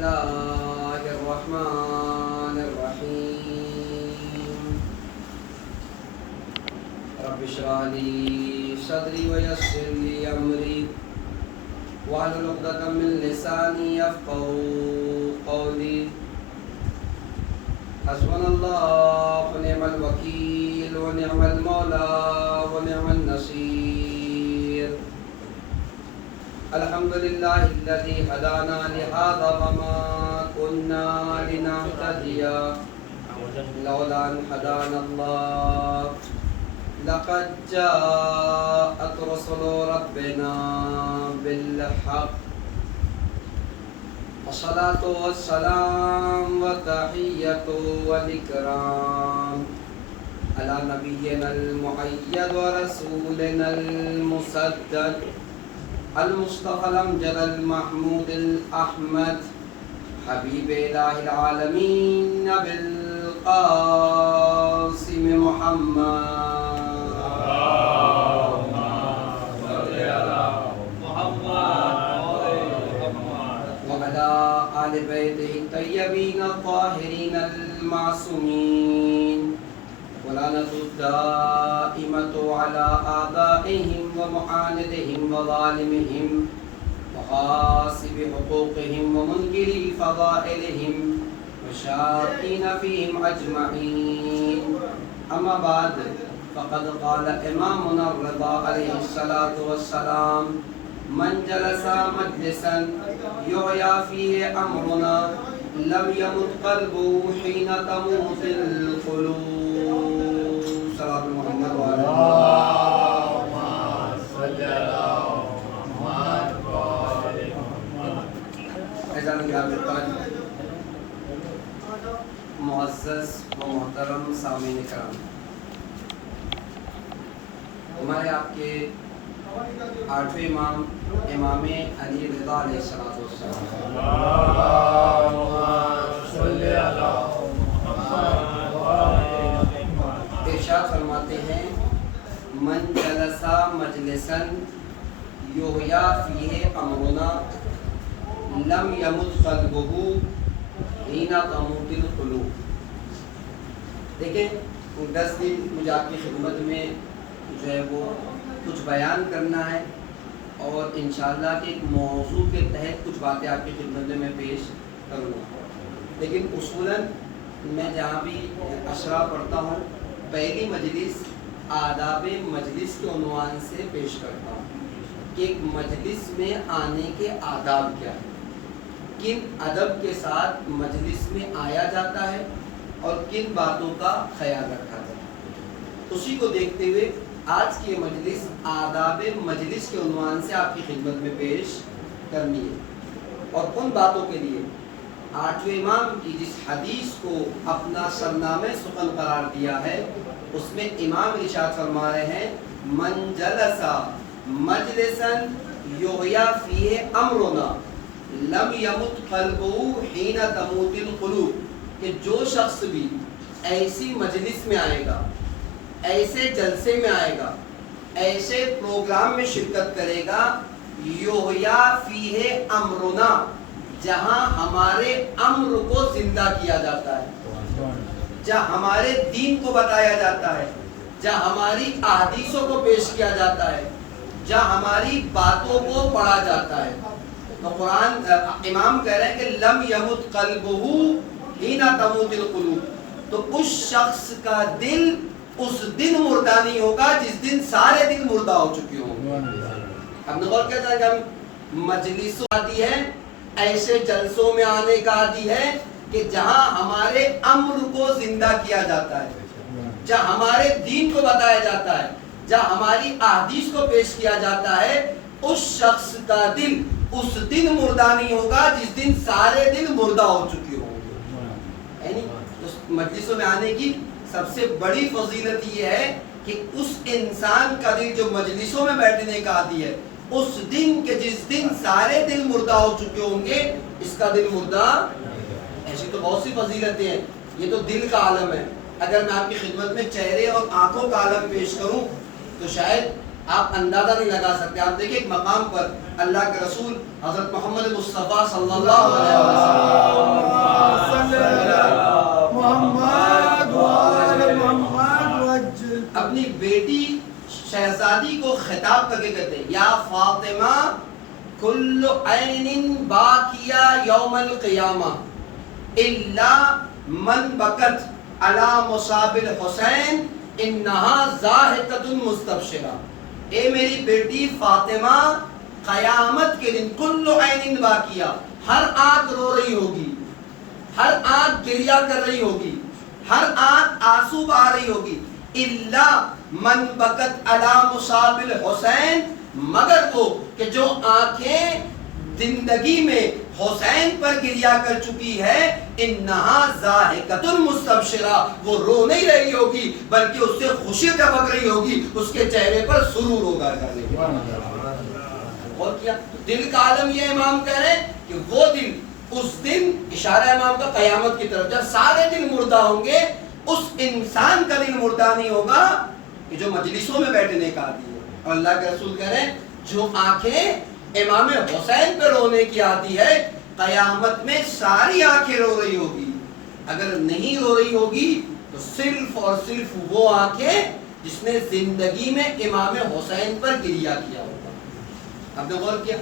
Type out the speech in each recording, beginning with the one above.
الله الرحمن الرحيم رب اشرح لي صدري ويسر لي أمري واحلل عقدة من لساني يفقهوا قولي حسبنا الله ونعم الوكيل ونعم المولى ونعم النصير الحمد لله الذي هدانا لهذا وما كنا لنهتدي لولا أن هدانا الله لقد جاءت رسل ربنا بالحق الصلاة والسلام والتحية والإكرام على نبينا المؤيد ورسولنا المسدد المصطفى الأمجد المحمود الأحمد حبيب إله العالمين بالقاسم محمد وعلى آل بيته الطيبين الطاهرين المعصومين ولعنة الدائمة على أعدائهم ومعاندهم وظالمهم وغاصب حقوقهم ومنكري فضائلهم وشاكين فيهم أجمعين أما بعد فقد قال إمامنا الرضا عليه الصلاة والسلام من جلس مجلسا يعيا فيه أمرنا لم يمت قلبه حين تموت القلوب صلاة محمد وعلى اللهم صل على محمد وعلى محمد. معزز و محترم سامعین کرام، ہمارے آپ کے آٹھویں امام امام علی رضا علیہ الصلوۃ والسلام ارشاد فرماتے ہیں من جلسا مجلسن یحییٰ فیہ امرنا لم یمت قلبہ حین تموت القلوب. دیکھیں 10 دن مجھے آپ کی خدمت میں جو ہے وہ کچھ بیان کرنا ہے اور انشاءاللہ کہ ایک موضوع کے تحت کچھ باتیں آپ کی خدمت میں پیش کروں گا. لیکن اصولاً میں جہاں بھی اشرا پڑھتا ہوں پہلی مجلس آداب مجلس کے عنوان سے پیش کرتا ہوں کہ ایک مجلس میں آنے کے آداب کیا ہیں، کن ادب کے ساتھ مجلس میں آیا جاتا ہے اور کن باتوں کا خیال رکھا جاتا ہے. اسی کو دیکھتے ہوئے آج کی مجلس آداب مجلس کے عنوان سے آپ کی خدمت میں پیش کرنی ہے. اور ان باتوں کے لیے آٹھویں امام کی جس حدیث کو اپنا سرنامہ سخن قرار دیا ہے اس میں امام ارشاد فرما رہے ہیں من جلسا مجلسا یحییٰ فیہ امرنا لم یمت قلبہ حین تموت القلوب، کہ جو شخص بھی ایسی مجلس میں آئے گا، ایسے جلسے میں آئے گا، ایسے پروگرام میں شرکت کرے گا یحییٰ فیہ امرنا، جہاں ہمارے امر کو زندہ کیا جاتا ہے، جہاں ہمارے دین کو بتایا جاتا ہے، جہاں ہماری احادیثوں کو پیش کیا جاتا ہے، جہاں ہماری باتوں کو پڑھا جاتا ہے. تو قرآن امام کہہ رہے ہیں کہ لم یمت قلبہ حین تموت القلوب، تو اس شخص کا دل اس دن مردہ نہیں ہوگا جس دن سارے دل مردہ ہو چکے ہوں. اب نغور کہتا ہے کہ ہم مجلسوں عادی ہیں، ایسے جلسوں میں آنے کا عادی ہے کہ جہاں ہمارے امر کو زندہ کیا جاتا ہے، جہاں ہمارے دین کو بتایا جاتا ہے، جہاں ہماری احادیث کو پیش کیا جاتا ہے. اس شخص کا دل اس دن مردہ نہیں ہوگا جس دن سارے دل مردہ ہو چکے ہوں گے. یعنی اس مجلسوں میں آنے کی سب سے بڑی فضیلت یہ ہے کہ اس انسان کا دل جو مجلسوں میں بیٹھنے کا عادی ہے، اس دن کے جس دن سارے دل مردہ ہو چکے ہوں گے اس کا دل مردہ. ایسی تو بہت سی فضیلتیں ہیں، یہ تو دل کا عالم ہے. اگر میں آپ کی خدمت میں چہرے اور آنکھوں کا عالم پیش کروں تو شاید آپ اندازہ نہیں لگا سکتے. آپ دیکھیں ایک مقام پر اللہ کے رسول حضرت محمد مصطفیٰ صلی اللہ علیہ وسلم اپنی بیٹی شہزادی کو خطاب کر کے کہتے ہیں یا فاطمہ کل عین باکیہ یوم القیامہ الا من بکت علی مصاب الحسین انہا ضاحکۃ مستبشرہ. اے میری بیٹی فاطمہ قیامت کے دن کل عین باکیہ ہر آنکھ رو رہی ہوگی, ہر آنکھ گریہ کر رہی ہوگی, ہر آنکھ آنسو بہا رہی ہوگی الا من بکت علی مصاب الحسین مگر وہ کہ جو آنکھیں زندگی میں حسین پر گریہ کر چکی ہے انہا ضاحکۃ مستبشرہ وہ رو نہیں رہی ہوگی بلکہ اس سے خوشی ٹپک رہی ہوگی, اس کے چہرے پر سرور ہوگا کرنے کے. اور کیا دل کا عالم یہ امام کہہ رہے ہیں کہ وہ دن اس دن اشارہ امام کا قیامت کی طرف جب سارے دن مردہ ہوں گے اس انسان کا دل مردہ نہیں ہوگا کہ جو مجلسوں میں بیٹھنے کا عادی ہے. اور اللہ کے رسول کہہ رہے ہیں جو آنکھیں امام حسین پہ رونے کی آتی ہے قیامت میں ساری آنکھیں رو رہی ہوگی, اگر نہیں رو رہی ہوگی تو صرف اور صرف وہ آنکھیں جس نے زندگی میں امام حسین پر گریہ کیا ہوگا. آپ نے غور کیا؟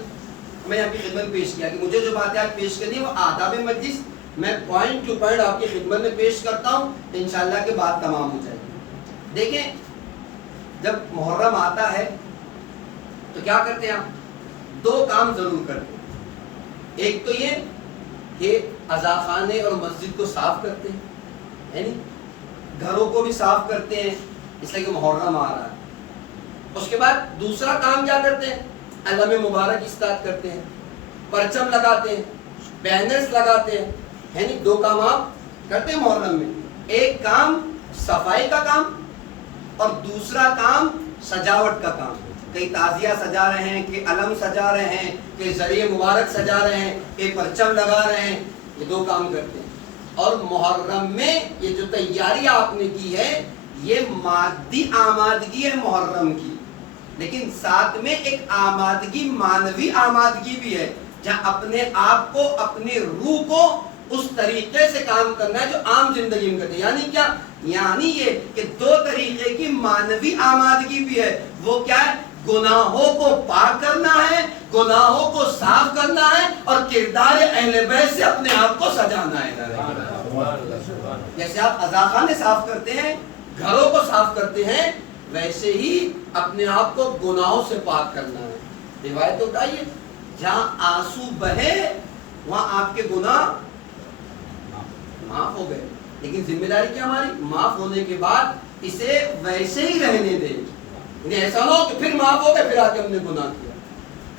میں آپ کی خدمت پیش کیا کہ مجھے جو باتیں آج پیش کرنی ہے وہ آداب مجلس میں پوائنٹ ٹو پوائنٹ آپ کی خدمت میں پیش کرتا ہوں, انشاءاللہ کے بعد تمام ہو جائے گی. دیکھیں جب محرم آتا ہے تو کیا کرتے ہیں آپ؟ دو کام ضرور کرتے ہیں. ایک تو یہ کہ عزاخانے اور مسجد کو صاف کرتے ہیں, یعنی گھروں کو بھی صاف کرتے ہیں اس لیے کہ محرم آ رہا ہے. اس کے بعد دوسرا کام کیا کرتے ہیں؟ علم مبارک استعمال کرتے ہیں, پرچم لگاتے ہیں, بینرز لگاتے ہیں. یعنی دو کام آپ کرتے ہیں محرم میں, ایک کام صفائی کا کام اور دوسرا کام سجاوٹ کا کام. کئی تعزیہ سجا رہے ہیں, کہ علم سجا رہے ہیں, کہ ذریعہ مبارک سجا رہے ہیں, کہ پرچم لگا رہے ہیں, یہ دو کام کرتے ہیں. اور محرم میں یہ جو تیاری آپ نے کی ہے یہ مادی آمادگی ہے محرم کی, لیکن ساتھ میں ایک آمادگی مانوی آمادگی بھی ہے جہاں اپنے آپ کو اپنی روح کو اس طریقے سے کام کرنا ہے جو عام زندگی میں کرتے ہیں. یعنی کیا؟ یعنی یہ کہ دو طریقے کی مانوی آمادگی بھی ہے. وہ کیا ہے؟ گناہوں کو پاک کرنا ہے, گناہوں کو صاف کرنا ہے اور کردار اہل بیت سے اپنے آپ کو سجانا ہے. جیسے آپ عزاخانے صاف کرتے ہیں, گھروں کو صاف کرتے ہیں, ویسے ہی اپنے آپ کو گناہوں سے پاک کرنا ہے. روایت اٹھائیے جہاں آنسو بہے وہاں آپ کے گناہ معاف ہو گئے, لیکن ذمہ داری کیا ہماری؟ معاف ہونے کے بعد اسے ویسے ہی رہنے دیں. ایسا نہ ہو کہ پھر معاف ہو گئے پھر آ کے ہم نے گناہ کیا.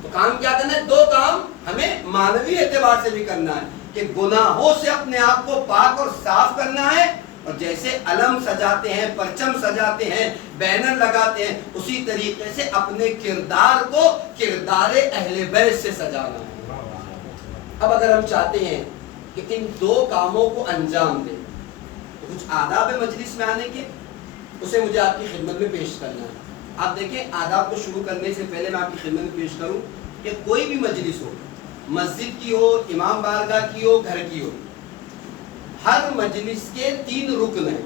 تو کام کیا کرنا ہے؟ دو کام ہمیں مانوی اعتبار سے بھی کرنا ہے کہ گناہوں سے اپنے آپ کو پاک اور صاف کرنا ہے, اور جیسے علم سجاتے ہیں, پرچم سجاتے ہیں, بینر لگاتے ہیں, اسی طریقے سے اپنے کردار کو کردار اہل بیت سے سجانا ہے. اب اگر ہم چاہتے ہیں کہ ان دو کاموں کو انجام دیں تو کچھ آداب مجلس میں آنے کے اسے مجھے آپ کی خدمت میں پیش کرنا ہے. آپ دیکھیں آداب کو شروع کرنے سے پہلے میں آپ کی خدمت میں پیش کروں کہ کوئی بھی مجلس ہو, مسجد کی ہو, امام بارگاہ کی ہو, گھر کی ہو, ہر مجلس کے 3 رکن ہیں,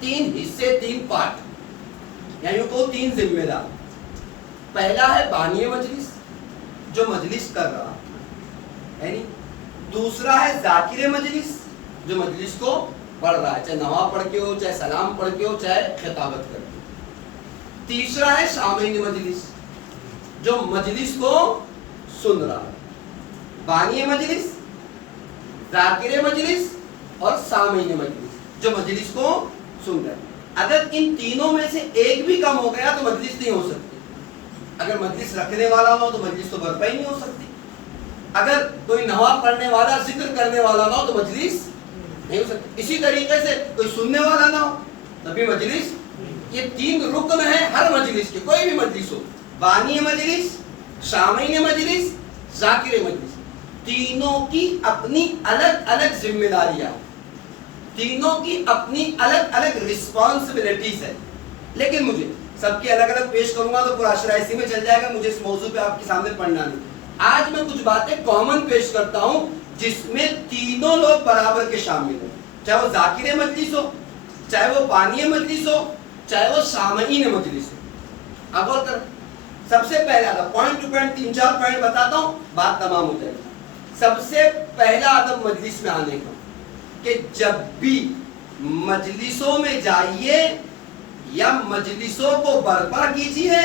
3 حصے, 3 پارٹ, یعنی وہ 3 ذمہ دار. پہلا ہے بانی مجلس جو مجلس کر رہا, یعنی دوسرا ہے ذاکر مجلس جو مجلس کو پڑھ رہا ہے, چاہے نماز پڑھ کے ہو, چاہے سلام پڑھ کے ہو, چاہے خطابت کر کے. تیسرا ہے سامعین مجلس جو مجلس کو سن رہا ہے. بانی مجلس, ذاکر مجلس اور سامعین مجلس جو مجلس کو سن رہا ہے. اگر ان تینوں میں سے ایک بھی کم ہو گیا تو مجلس نہیں ہو سکتی. اگر مجلس رکھنے والا ہو تو مجلس تو برپا ہی نہیں ہو سکتی. اگر کوئی نماز پڑھنے والا, ذکر کرنے والا نہ ہو تو مجلس نہیں ہو سکتی. اسی طریقے سے کوئی سننے والا نہ ہو تبھی مجلس. یہ 3 رکن ہیں ہر مجلس کے, کوئی بھی مجلس ہو, بانی مجلس, سامعین مجلس, ذاکر مجلس. تینوں کی اپنی الگ الگ ذمہ داریاں, تینوں کی اپنی الگ الگ رسپانسبلٹیز ہے. لیکن مجھے سب کے الگ الگ پیش کروں گا تو پورا عشرہ ایسی میں چل جائے گا، مجھے اس موضوع پہ آپ کے سامنے پڑھنا نہیں۔ آج میں کچھ باتیں کامن پیش کرتا ہوں جس میں تینوں لوگ برابر کے شامل ہیں، چاہے وہ ذاکر مجلس ہو، چاہے وہ بانی مجلس ہو، چاہے وہ سامعین مجلس ہو۔ اب غور کر، سب سے پہلا ادب، پوائنٹ ٹو پوائنٹ 3-4 پوائنٹ بتاتا ہوں، بات تمام ہو جائے گی۔ سب سے پہلا ادب مجلس میں آنے کا کہ جب بھی مجلسوں میں جائیے یا مجلسوں کو برپا کیجیے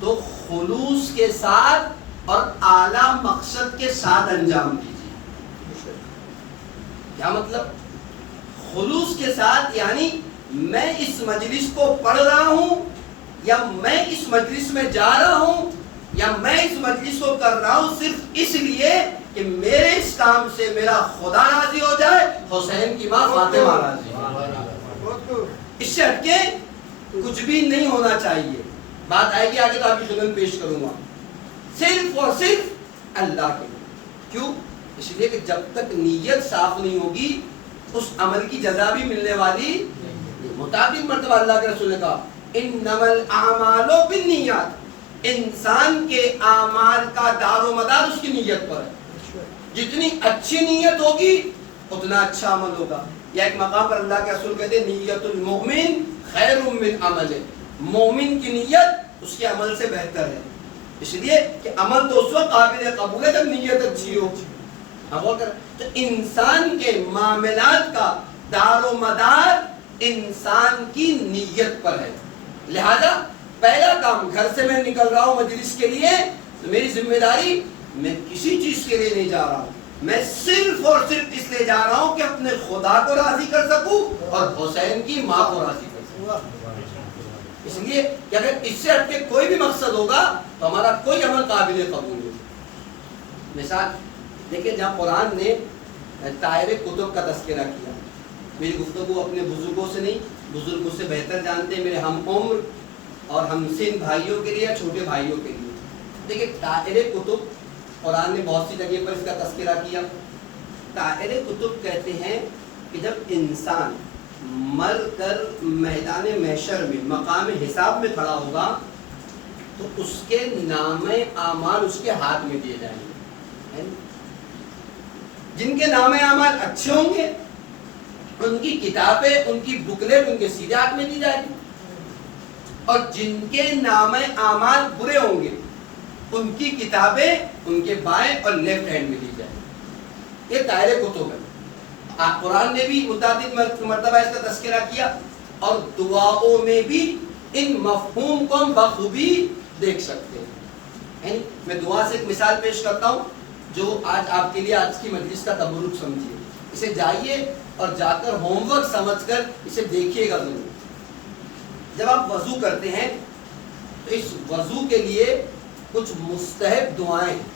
تو خلوص کے ساتھ اور اعلیٰ مقصد کے ساتھ انجام دیجیے۔ کیا مطلب؟ خلوص کے ساتھ یعنی میں اس مجلس کو پڑھ رہا ہوں یا میں اس مجلس میں جا رہا ہوں یا میں اس مجلس کو کر رہا ہوں صرف اس لیے کہ میرے اس کام سے میرا خدا راضی ہو جائے، حسین کی ماں فاطمہ راضی ہو۔ اس سے ہٹ کے کچھ بھی نہیں ہونا چاہیے۔ بات آئے گی آگے تو آپ کی خدمت پیش کروں گا، صرف اور صرف اللہ کے لیے۔ کیوں؟ اس لیے کہ جب تک نیت صاف نہیں ہوگی اس عمل کی جزا بھی ملنے والی نہیں۔ متعدد مرتبہ اللہ کے رسول نے کہا انما الاعمال بالنیات، انسان کے اعمال کا دار و مدار اس کی نیت پر ہے۔ جتنی اچھی نیت ہوگی اتنا اچھا عمل ہوگا۔ یا ایک مقام پر اللہ کے رسول کہتے ہیں نیت المؤمن خیر من عمل، مومن کی نیت اس کے عمل سے بہتر ہے۔ اس لیے کہ عمل تو اس وقت قابل قبول ہے جب نیت اچھی ہو۔ تو انسان کے معاملات کا دار و مدار انسان کی نیت پر ہے۔ لہذا پہلا کام، گھر سے میں نکل رہا ہوں مجلس کے لیے تو میری ذمہ داری، میں کسی چیز کے لیے نہیں جا رہا ہوں، میں صرف اور صرف اس لیے جا رہا ہوں کہ اپنے خدا کو راضی کر سکوں اور حسین کی ماں کو راضی کر سکوں۔ اس لیے کہ اگر اس سے ہٹ کے کوئی بھی مقصد ہوگا تو ہمارا کوئی عمل قابل قبول نہیں۔ مثال دیکھیں، جہاں قرآن نے طاہر کتب کا تذکرہ کیا، میری گفتگو اپنے بزرگوں سے نہیں، بزرگوں سے بہتر جانتے ہیں میرے ہم عمر اور ہم سن بھائیوں کے لیے یا چھوٹے بھائیوں کے لیے۔ دیکھیں طاہر کتب، قرآن نے بہت سی جگہ پر اس کا تذکرہ کیا۔ طاہر کتب کہتے ہیں کہ جب انسان مر کر میدان محشر میں مقام حساب میں کھڑا ہوگا تو اس کے نامہ اعمال اس کے ہاتھ میں دیے جائیں گے۔ جن کے نامہ اعمال اچھے ہوں گے ان کی کتابیں، ان کی بکلیٹ ان کے سیدھے ہاتھ میں دی جائے گی، اور جن کے نامہ اعمال برے ہوں گے ان کی کتابیں ان کے بائیں اور لیفٹ ہینڈ میں دی جائیں گی۔ یہ طاہر کتب ہے۔ قرآن نے بھی متعدد مرتبہ اس کا تذکرہ کیا، اور دعاؤں میں بھی ان مفہوم کو ہم بخوبی دیکھ سکتے ہیں۔ میں دعا سے ایک مثال پیش کرتا ہوں جو آج آپ کے لیے آج کی مجلس کا تبرک سمجھیے، اسے جائیے اور جا کر ہوم ورک سمجھ کر اسے دیکھیے گا ضرور۔ جب آپ وضو کرتے ہیں تو اس وضو کے لیے کچھ مستحب دعائیں ہیں،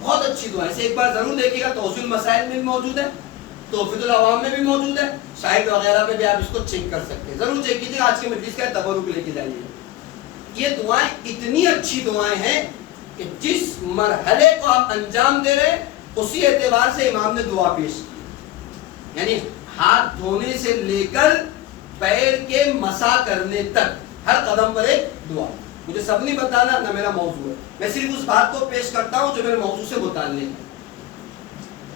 بہت اچھی دعائیں، اسے ایک بار ضرور دیکھیے گا۔ توضیح المسائل میں بھی موجود ہے، توفیق العوام میں بھی موجود ہے، شاہد وغیرہ میں بھی آپ اس کو چیک کر سکتے ہیں، ضرور چیک کیجیے۔ آج کی مجلس کا تبرک لے کے جائیے۔ یہ دعائیں اتنی اچھی دعائیں ہیں کہ جس مرحلے کو آپ انجام دے رہے ہیں اسی اعتبار سے امام نے دعا پیش کی، یعنی ہاتھ دھونے سے لے کر پیر کے مسح کرنے تک ہر قدم پر ایک دعا۔ مجھے سب نہیں بتانا، نہ میرا موضوع ہے، میں صرف اس بات کو پیش کرتا ہوں جو میرے موضوع سے متعلق ہے۔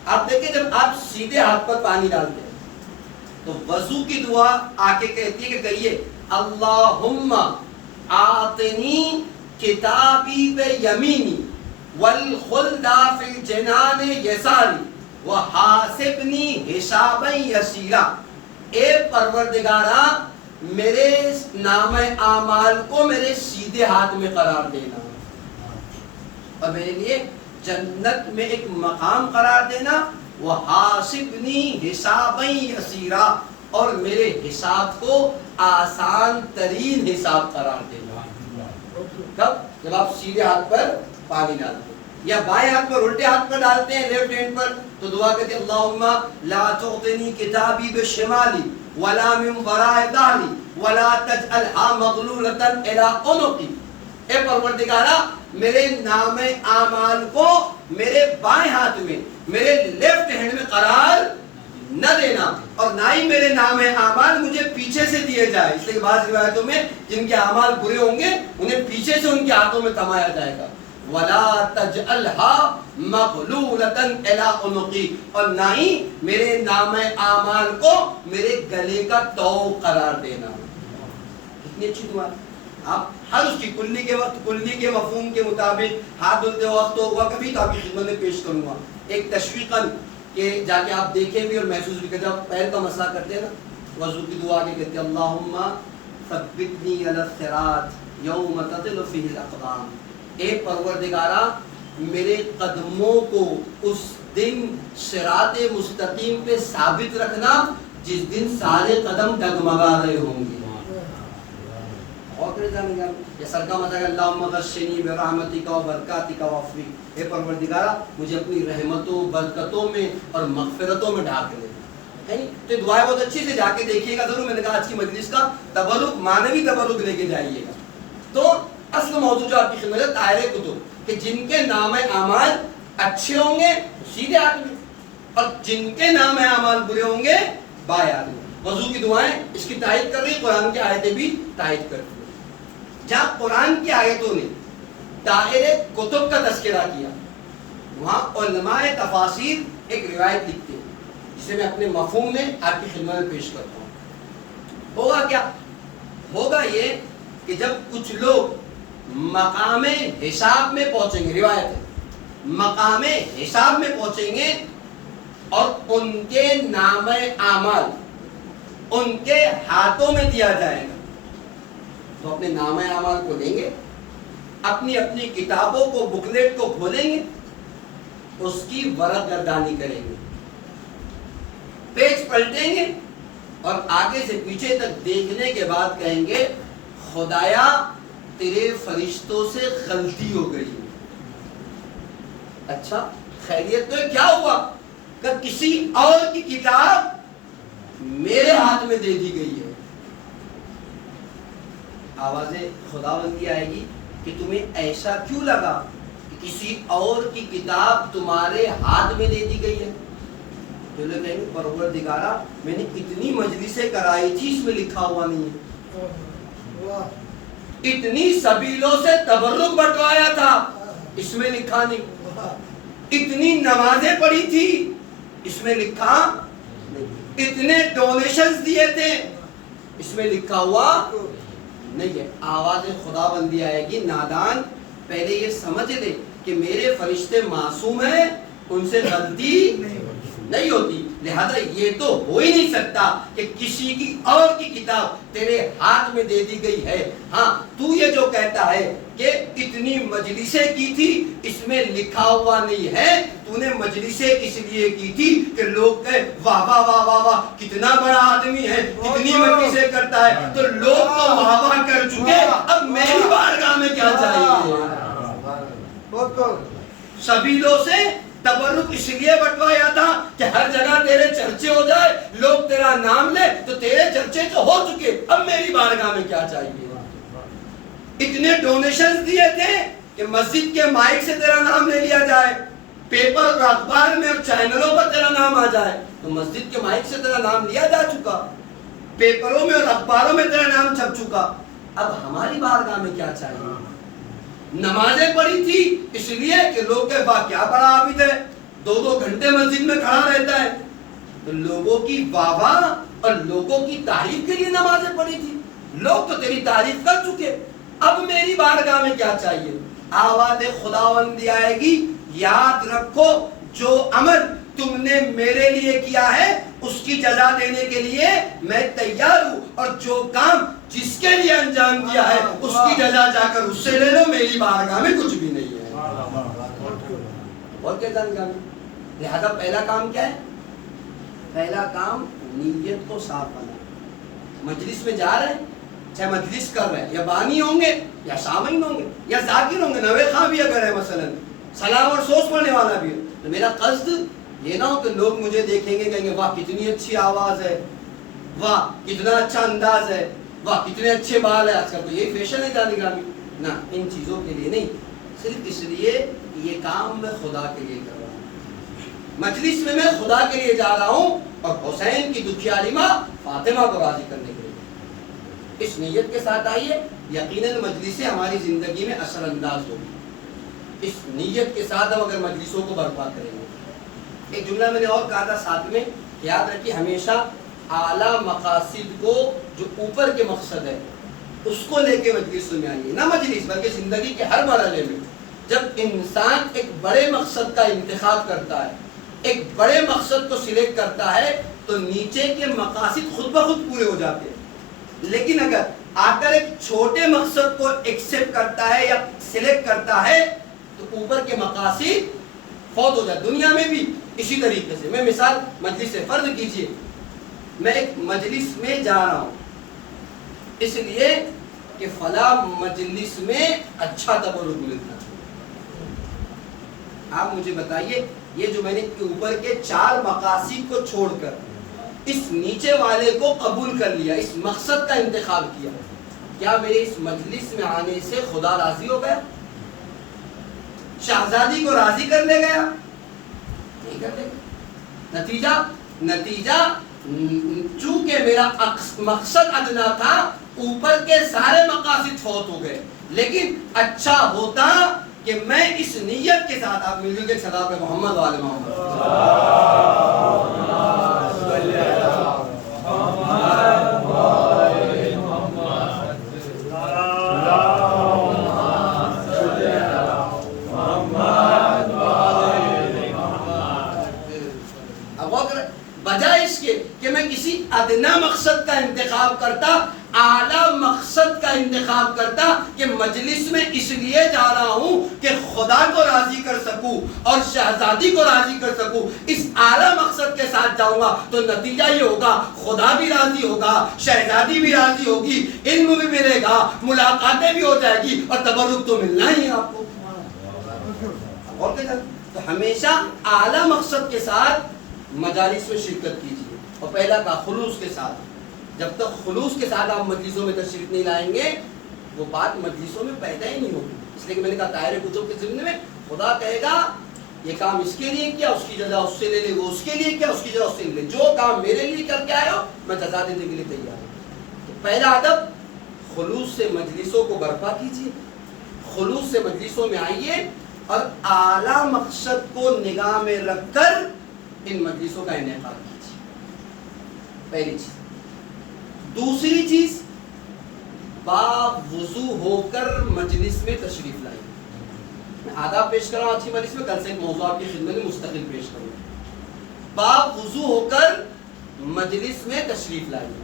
آپ دیکھیں جب آپ سیدھے ہاتھ پر پانی ڈالتے ہیں تو وضو کی دعا آکے کہتی ہے کہ کہیے اللہم آتنی کتابی بیمینی والخلد فی الجنان یساری وحاسبنی حسابا یسیرا۔ اے پروردگارا میرے نام اعمال کو میرے سیدھے ہاتھ میں قرار دینا اور میرے لیے جنت میں ایک مقام قرار دینا، وحاسبنی حسابا یسیرا، اور میرے حساب کو آسان ترین حساب قرار دینا۔ کب؟ جب آپ سیدھے ہاتھ پر پانی ڈالتے ہیں یا بائیں ہاتھ پر الٹے ہاتھ پر ڈالتے ہیں لیفٹ ہینڈ پر تو دعا کہتے ہیں اللہم لا تعطنی کتابی بشمالی ولا من وراء ظہری ولا تجعلها مغلولۃ الی عنقی۔ اے پروردگارا میرے نام اعمال کو میرے بائیں ہاتھ میں، میرے لیفٹ ہینڈ میں قرار نہ دینا اور نہ ہی میرے نام اعمال مجھے پیچھے سے دیے جائے. اس لیے بعض روایتوں میں جن کے اعمال برے ہوں گے انہیں پیچھے سے ان کے ہاتھوں میں تھمایا جائے گا. وَلَا تَجْعَلْهَا مَغْلُولَةً إِلَىٰ عُنُقِي, اور نہ ہی میرے نام اعمال کو میرے گلے کا طوق قرار دینا. کتنی اچھی دعا ہے. آپ ہر اس کی کلی کے وقت کلی کے مفہوم کے مطابق ہاتھ دھلتے وقت ہوا کبھی تو آپ کی خدمت میں پیش کروں گا ایک تشویقاً کہ جا کے آپ دیکھیں بھی اور محسوس بھی کریں. جب پیر کا مسئلہ کرتے ہیں نا وضو کی دعا کے کہتے ہیں اللہم ثبتنی علی الصراط یوم تضل فیہ الاقدام, اے پروردگارا میرے قدموں کو اس دن صراط مستقیم پہ ثابت رکھنا جس دن سارے قدم ڈگمگا رہے ہوں گے. اور پھر جانے گا یہ سرکا مزا کہ اللہم غشنی برحمتک و برکاتک و عفوی, اے پروردگارا مجھے اپنی رحمتوں برکتوں میں اور مغفرتوں میں ڈھانپ لے. تو دعائیں بہت اچھی سے جا کے دیکھیے گا ضرور. میں نے کہا آج کی مجلس کا تبرک معنوی تبرک لے کے جائیے گا. تو اصل موضوع جو آپ کی خدمت ہے طاہر کتب کہ جن کے نام اعمال اچھے ہوں گے سیدھے آدمی اور جن کے نام اعمال برے ہوں گے بائیں آدمی. وضو کی دعائیں اس کی تائید کر رہی, قرآن کی آیتیں بھی تائید کر رہی. جہاں قرآن کی آیتوں نے طاہر کتب کا تذکرہ کیا وہاں علماء تفاسیر ایک روایت لکھتے ہیں جسے میں اپنے مفہوم میں آپ کی خدمت میں پیش کرتا ہوں. ہوگا کیا؟ ہوگا یہ کہ جب کچھ لوگ مقام حساب میں پہنچیں گے, روایت ہے مقام حساب میں پہنچیں گے اور ان کے نام اعمال ان کے ہاتھوں میں دیا جائے گا تو اپنے نام اعمال کو لیں گے, اپنی اپنی کتابوں کو بکلیٹ کو کھولیں گے, اس کی ورق گردانی کریں گے, پیج پلٹیں گے اور آگے سے پیچھے تک دیکھنے کے بعد کہیں گے خدایا تیرے فرشتوں سے غلطی ہو گئی. اچھا خیریت تو کیا ہوا کہ کسی اور کی کتاب میرے ہاتھ میں دے دی گئی ہے. آواز خداوندی آئے گی کہ تمہیں ایسا کیوں لگا کہ کسی اور کی کتاب تمہارے ہاتھ میں دے دی گئی ہے. جو لوگ کہیں گے پروردگارا میں نے اتنی مجلسیں کرائی تھی اس میں لکھا ہوا نہیں ہے, اتنی سبیلوں سے تبرک بٹوایا تھا اس میں لکھا نہیں, اتنی نمازیں پڑھی تھی اس میں لکھا نہیں, اتنے ڈونیشنز دیے تھے اس میں لکھا ہوا نہیں ہے. آواز خداوندی آئے گی نادان پہلے یہ سمجھ لے کہ میرے فرشتے معصوم ہیں, ان سے غلطی نہیں ہوتی, لہذا یہ تو ہو ہی نہیں سکتا کہ کسی کی اور کی کتاب تیرے ہاتھ میں دے دی گئی ہے. ہاں تو یہ جو کہتا ہے کہ اتنی مجلسیں کی تھی اس میں لکھا ہوا نہیں ہے, تو نے مجلسیں اس لیے کی تھی کہ لوگ کہے واہ واہ واہ واہ واہ کتنا بڑا آدمی ہے, کتنی مجلسیں کرتا ہے, تو لوگ تو واہ واہ کر چکے, اب میری بارگاہ میں کیا چاہیے. سبیلوں سے تبرک اس لیے بٹوایا تھا کہ ہر جگہ تیرے چرچے ہو جائے, لوگ تیرا نام لے, تو تیرے چرچے تو ہو چکے, اب میری بارگاہ میں کیا چاہیے. اتنے ڈونیشنز دیے تھے کہ مسجد کے مائک سے تیرا نام لے لیا جائے, پیپر اور اخبار میں اور چینلوں پر تیرا نام آ جائے, تو مسجد کے مائک سے تیرا نام لیا جا چکا, پیپروں میں اور اخباروں میں تیرا نام چھپ چکا, اب ہماری بارگاہ میں کیا چاہیے. نمازیں پڑھی تھی اس لیے کہ لوگ کے واہ کیا بڑا عابد ہے, 2 گھنٹے مسجد میں کھڑا رہتا ہے, تو لوگوں کی واہ واہ اور لوگوں کی تعریف کے لیے نمازیں پڑھی تھی, لوگ تو تیری تعریف کر چکے, اب میری بارگاہ میں کیا چاہیے. آواز خداوندی آئے گی یاد رکھو جو عمل تم نے میرے لیے کیا ہے اس کی جزا دینے کے لیے میں تیار ہوں, اور جو کام جس کے لیے انجام دیا ہے اس کی جزا جا کر اس سے لے لو, میری بارگاہ میں کچھ بھی نہیں ہے. اور کیا جانگاہ میں, لہذا پہلا کام کیا ہے, پہلا کام نیت کو صاف بنا. مجلس میں جا رہے ہیں, چاہے مجلس کر رہے ہیں, یا بانی ہوں گے یا سامعین ہوں گے یا ذاکر ہوں گے, نوے خواہ بھی اگر ہے مثلا سلام اور سوچ پڑھنے والا بھی ہے, تو میرا قصد یہ نہ ہو کہ لوگ مجھے دیکھیں گے کہیں گے واہ کتنی اچھی آواز ہے, واہ کتنا اچھا انداز ہے, واہ کتنے اچھے بال ہے. آج کل تو یہی فیشن ہے جانے کا بھی نہ, ان چیزوں کے لیے نہیں, صرف اس لیے یہ کام میں خدا کے لیے کر رہا ہوں. مجلس میں خدا کے لیے جا رہا ہوں اور حسین کی دکھیاری ماں فاطمہ کو راضی کرنے کے لیے، اس نیت کے ساتھ آئیے، یقیناً مجلسیں ہماری زندگی میں اثر انداز ہوگی۔ اس نیت کے ساتھ ہم اگر مجلسوں کو برپا کریں گے۔ ایک جملہ میں نے اور کہا تھا ساتھ میں، یاد رکھیے ہمیشہ اعلیٰ مقاصد کو، جو اوپر کے مقصد ہے اس کو لے کے مجلس میں آئیے، نہ مجلس بلکہ زندگی کے ہر مرحلے میں۔ جب انسان ایک بڑے مقصد کا انتخاب کرتا ہے، ایک بڑے مقصد کو سلیکٹ کرتا ہے، تو نیچے کے مقاصد خود بخود پورے ہو جاتے ہیں۔ لیکن اگر آ کر ایک چھوٹے مقصد کو ایکسپٹ کرتا ہے یا سلیکٹ کرتا ہے تو اوپر کے مقاصد فوت ہو جاتے۔ دنیا میں بھی اسی طریقے سے، میں مثال مجلس سے فرض کیجئے میں ایک مجلس میں جا رہا ہوں اس لیے کہ فلاں مجلس میں اچھا تبرک ملتا ہے۔ آپ مجھے بتائیے، یہ جو میں نے اوپر کے 4 مقاصد کو چھوڑ کر اس نیچے والے کو قبول کر لیا، اس مقصد کا انتخاب کیا، کیا میرے اس مجلس میں آنے سے خدا راضی ہو گیا؟ شہزادی کو راضی کر لے گیا؟ نہیں کر لے گا۔ نتیجہ چونکہ میرا مقصد ادنا تھا، اوپر کے سارے مقاصد فوت ہو گئے۔ لیکن اچھا ہوتا کہ میں اس نیت کے ساتھ، آپ مل جل کے صدا پہ محمد والے محمد بجائے اس کے کہ میں کسی ادنا مقصد کا انتخاب کرتا، اعلیٰ مقصد کا انتخاب کرتا کہ مجلس میں اس لیے جا رہا ہوں کہ خدا کو راضی کر سکوں اور شہزادی کو راضی کر سکوں، اس اعلیٰ مقصد کے ساتھ جاؤں گا تو نتیجہ یہ ہوگا خدا بھی راضی ہوگا، شہزادی بھی راضی ہوگی، علم بھی ملے گا، ملاقاتیں بھی ہو جائے گی اور تبرک تو ملنا ہی ہے آپ کو۔ اور کیا؟ تو ہمیشہ اعلیٰ مقصد کے ساتھ مجالس میں شرکت کیجیے، اور پہلا کا خلوص کے ساتھ۔ جب تک خلوص کے ساتھ آپ مجلسوں میں تشریف نہیں لائیں گے وہ بات مجلسوں میں پیدا ہی نہیں ہوگی۔ اس لیے کہ میں نے کہا طاہر کتب کے ضمن میں خدا کہے گا یہ کام اس کے لیے کیا، اس کی جزا اس سے لے لے، وہ اس کے لیے کیا، اس کی جزا اس سے لے لے، جو کام میرے لیے کر کے آئے ہو میں جزا دینے کے لیے تیار ہوں۔ تو پہلا ادب، خلوص سے مجلسوں کو برپا کیجیے، خلوص سے مجلسوں میں آئیے اور اعلیٰ مقصد کو نگاہ میں رکھ کر ان مجلسوں کا انعقاد کیجیے، پہلی چیز۔ دوسری چیز، باوضو ہو کر مجلس میں تشریف لائیے۔ میں آداب پیش کر رہا ہوں اچھی مجلس میں، کل سے ایک موضوع آپ کی خدمت میں مستقل پیش کروں گا۔ باوضو ہو کر مجلس میں تشریف لائیے۔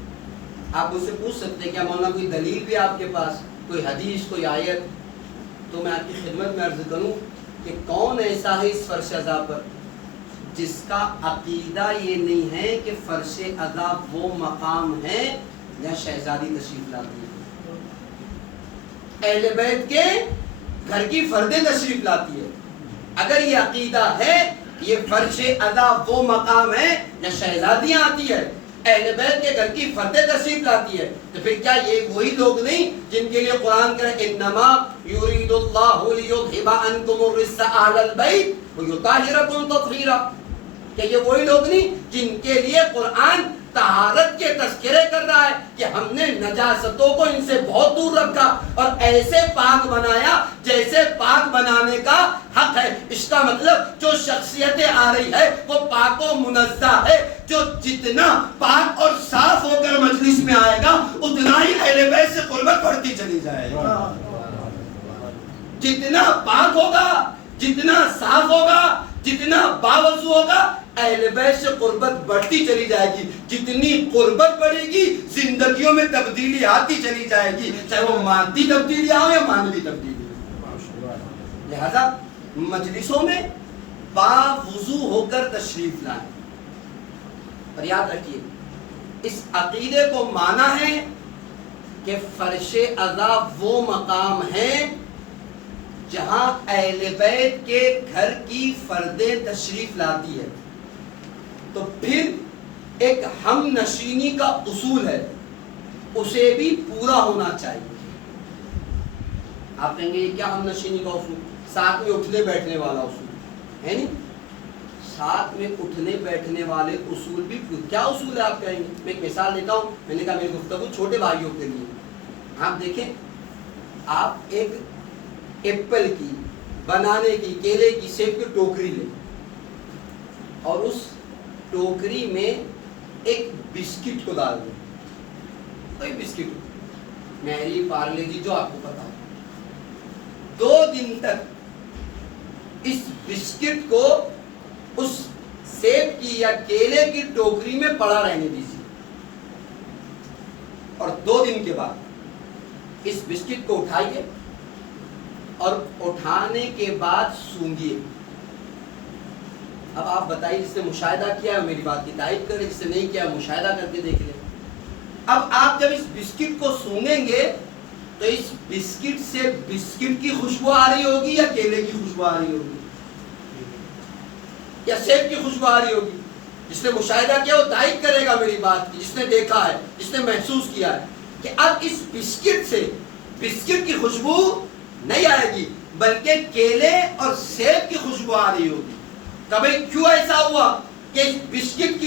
آپ مجھ سے پوچھ سکتے ہیں کیا مولانا کوئی دلیل بھی آپ کے پاس، کوئی حدیث، کوئی آیت؟ تو میں آپ کی خدمت میں عرض کروں کہ کون ایسا ہے اس فرش عذاب پر جس کا عقیدہ یہ نہیں ہے کہ فرش عذاب وہ مقام ہے یا شہزادی تشریف لاتی ہے، اہل بیت کے گھر کی فردیں تشریف لاتی ہے؟ اگر یہ عقیدہ ہے یہ فرش عذاب وہ مقام ہے یا شہزادیاں آتی ہے، اہل بیت کے گھر کی فردیں تشریف لاتی ہے، تو پھر کیا یہ وہی لوگ نہیں جن کے لیے قرآن کہے انما یرید اللہ لیذھب عنکم الرجس اہل البیت ویطہرکم تطہیرا؟ کہ یہ وہی لوگ نہیں جن کے لیے قرآن طہارت کے تذکرے کر رہا ہے کہ ہم نے نجاستوں کو ان سے بہت دور رکھا اور ایسے پاک بنایا جیسے پاک بنانے کا حق ہے۔ اس کا مطلب جو شخصیتیں آ رہی ہے وہ پاک و منزہ ہے، جو جتنا پاک اور صاف ہو کر مجلس میں آئے گا اتنا ہی اہل بیت سے قربت بڑھتی چلی جائے گا۔ جتنا پاک ہوگا، جتنا صاف ہوگا، جتنا باوضو ہوگا، اہل بیت سے قربت بڑھتی چلی جائے گی۔ جتنی قربت بڑھے گی زندگیوں میں تبدیلی آتی چلی جائے گی، چاہے وہ مادی تبدیلی ہو یا مانوی تبدیلی ہو۔ لہذا مجلسوں میں باوضو ہو کر تشریف لائیں، اور یاد رکھیے اس عقیدے کو مانا ہے کہ فرش عذاب وہ مقام ہے جہاں اہل بیت کے گھر کی فردیں تشریف لاتی ہے، تو پھر ایک ہم نشینی کا اصول ہے اسے بھی پورا ہونا چاہیے۔ آپ کہیں گے یہ کیا ہم نشینی کا اصول؟ ساتھ میں اٹھنے بیٹھنے والا اصول ہے نہیں؟ ساتھ میں اٹھنے بیٹھنے والے اصول بھی کیا اصول ہے آپ کہیں گے؟ میں ایک مثال دیتا ہوں. میں نے کہا میری گفتگو چھوٹے بھائیوں کے لیے. آپ دیکھیں, آپ ایک ایپل کی, بنانے کی, کیلے کی, سیب کی ٹوکری لیں اور اس ٹوکری میں ایک بسکٹ کو ڈال دیں, کوئی بسکٹ, میری, پارلے جی, جو آپ کو پتا ہے. 2 دن تک اس بسکٹ کو اس سیب کی یا کیلے کی ٹوکری میں پڑا رہنے دیجیے, اور 2 دن کے بعد اس بسکٹ کو اٹھائیے اور اٹھانے کے بعد سونگیے. اب آپ بتائیے, جس نے مشاہدہ کیا ہے میری بات کی تائید کرے, جس نے نہیں کیا مشاہدہ کر کے دیکھ لیں. اب آپ جب اس بسکٹ کو سونگیں گے تو اس بسکٹ سے بسکٹ کی خوشبو آ رہی ہوگی یا کیلے کی خوشبو آ رہی ہوگی یا سیب کی خوشبو آ رہی ہوگی؟ جس نے مشاہدہ کیا وہ تائید کرے گا میری بات کی, جس نے دیکھا ہے, جس نے محسوس کیا ہے کہ اب اس بسکٹ سے بسکٹ کی خوشبو نہیں آئے گی بلکہ کیلے اور سیب کی خوشبو آ رہی ہوگی. کبھی کیوں ایسا ہوا کہ بسکٹ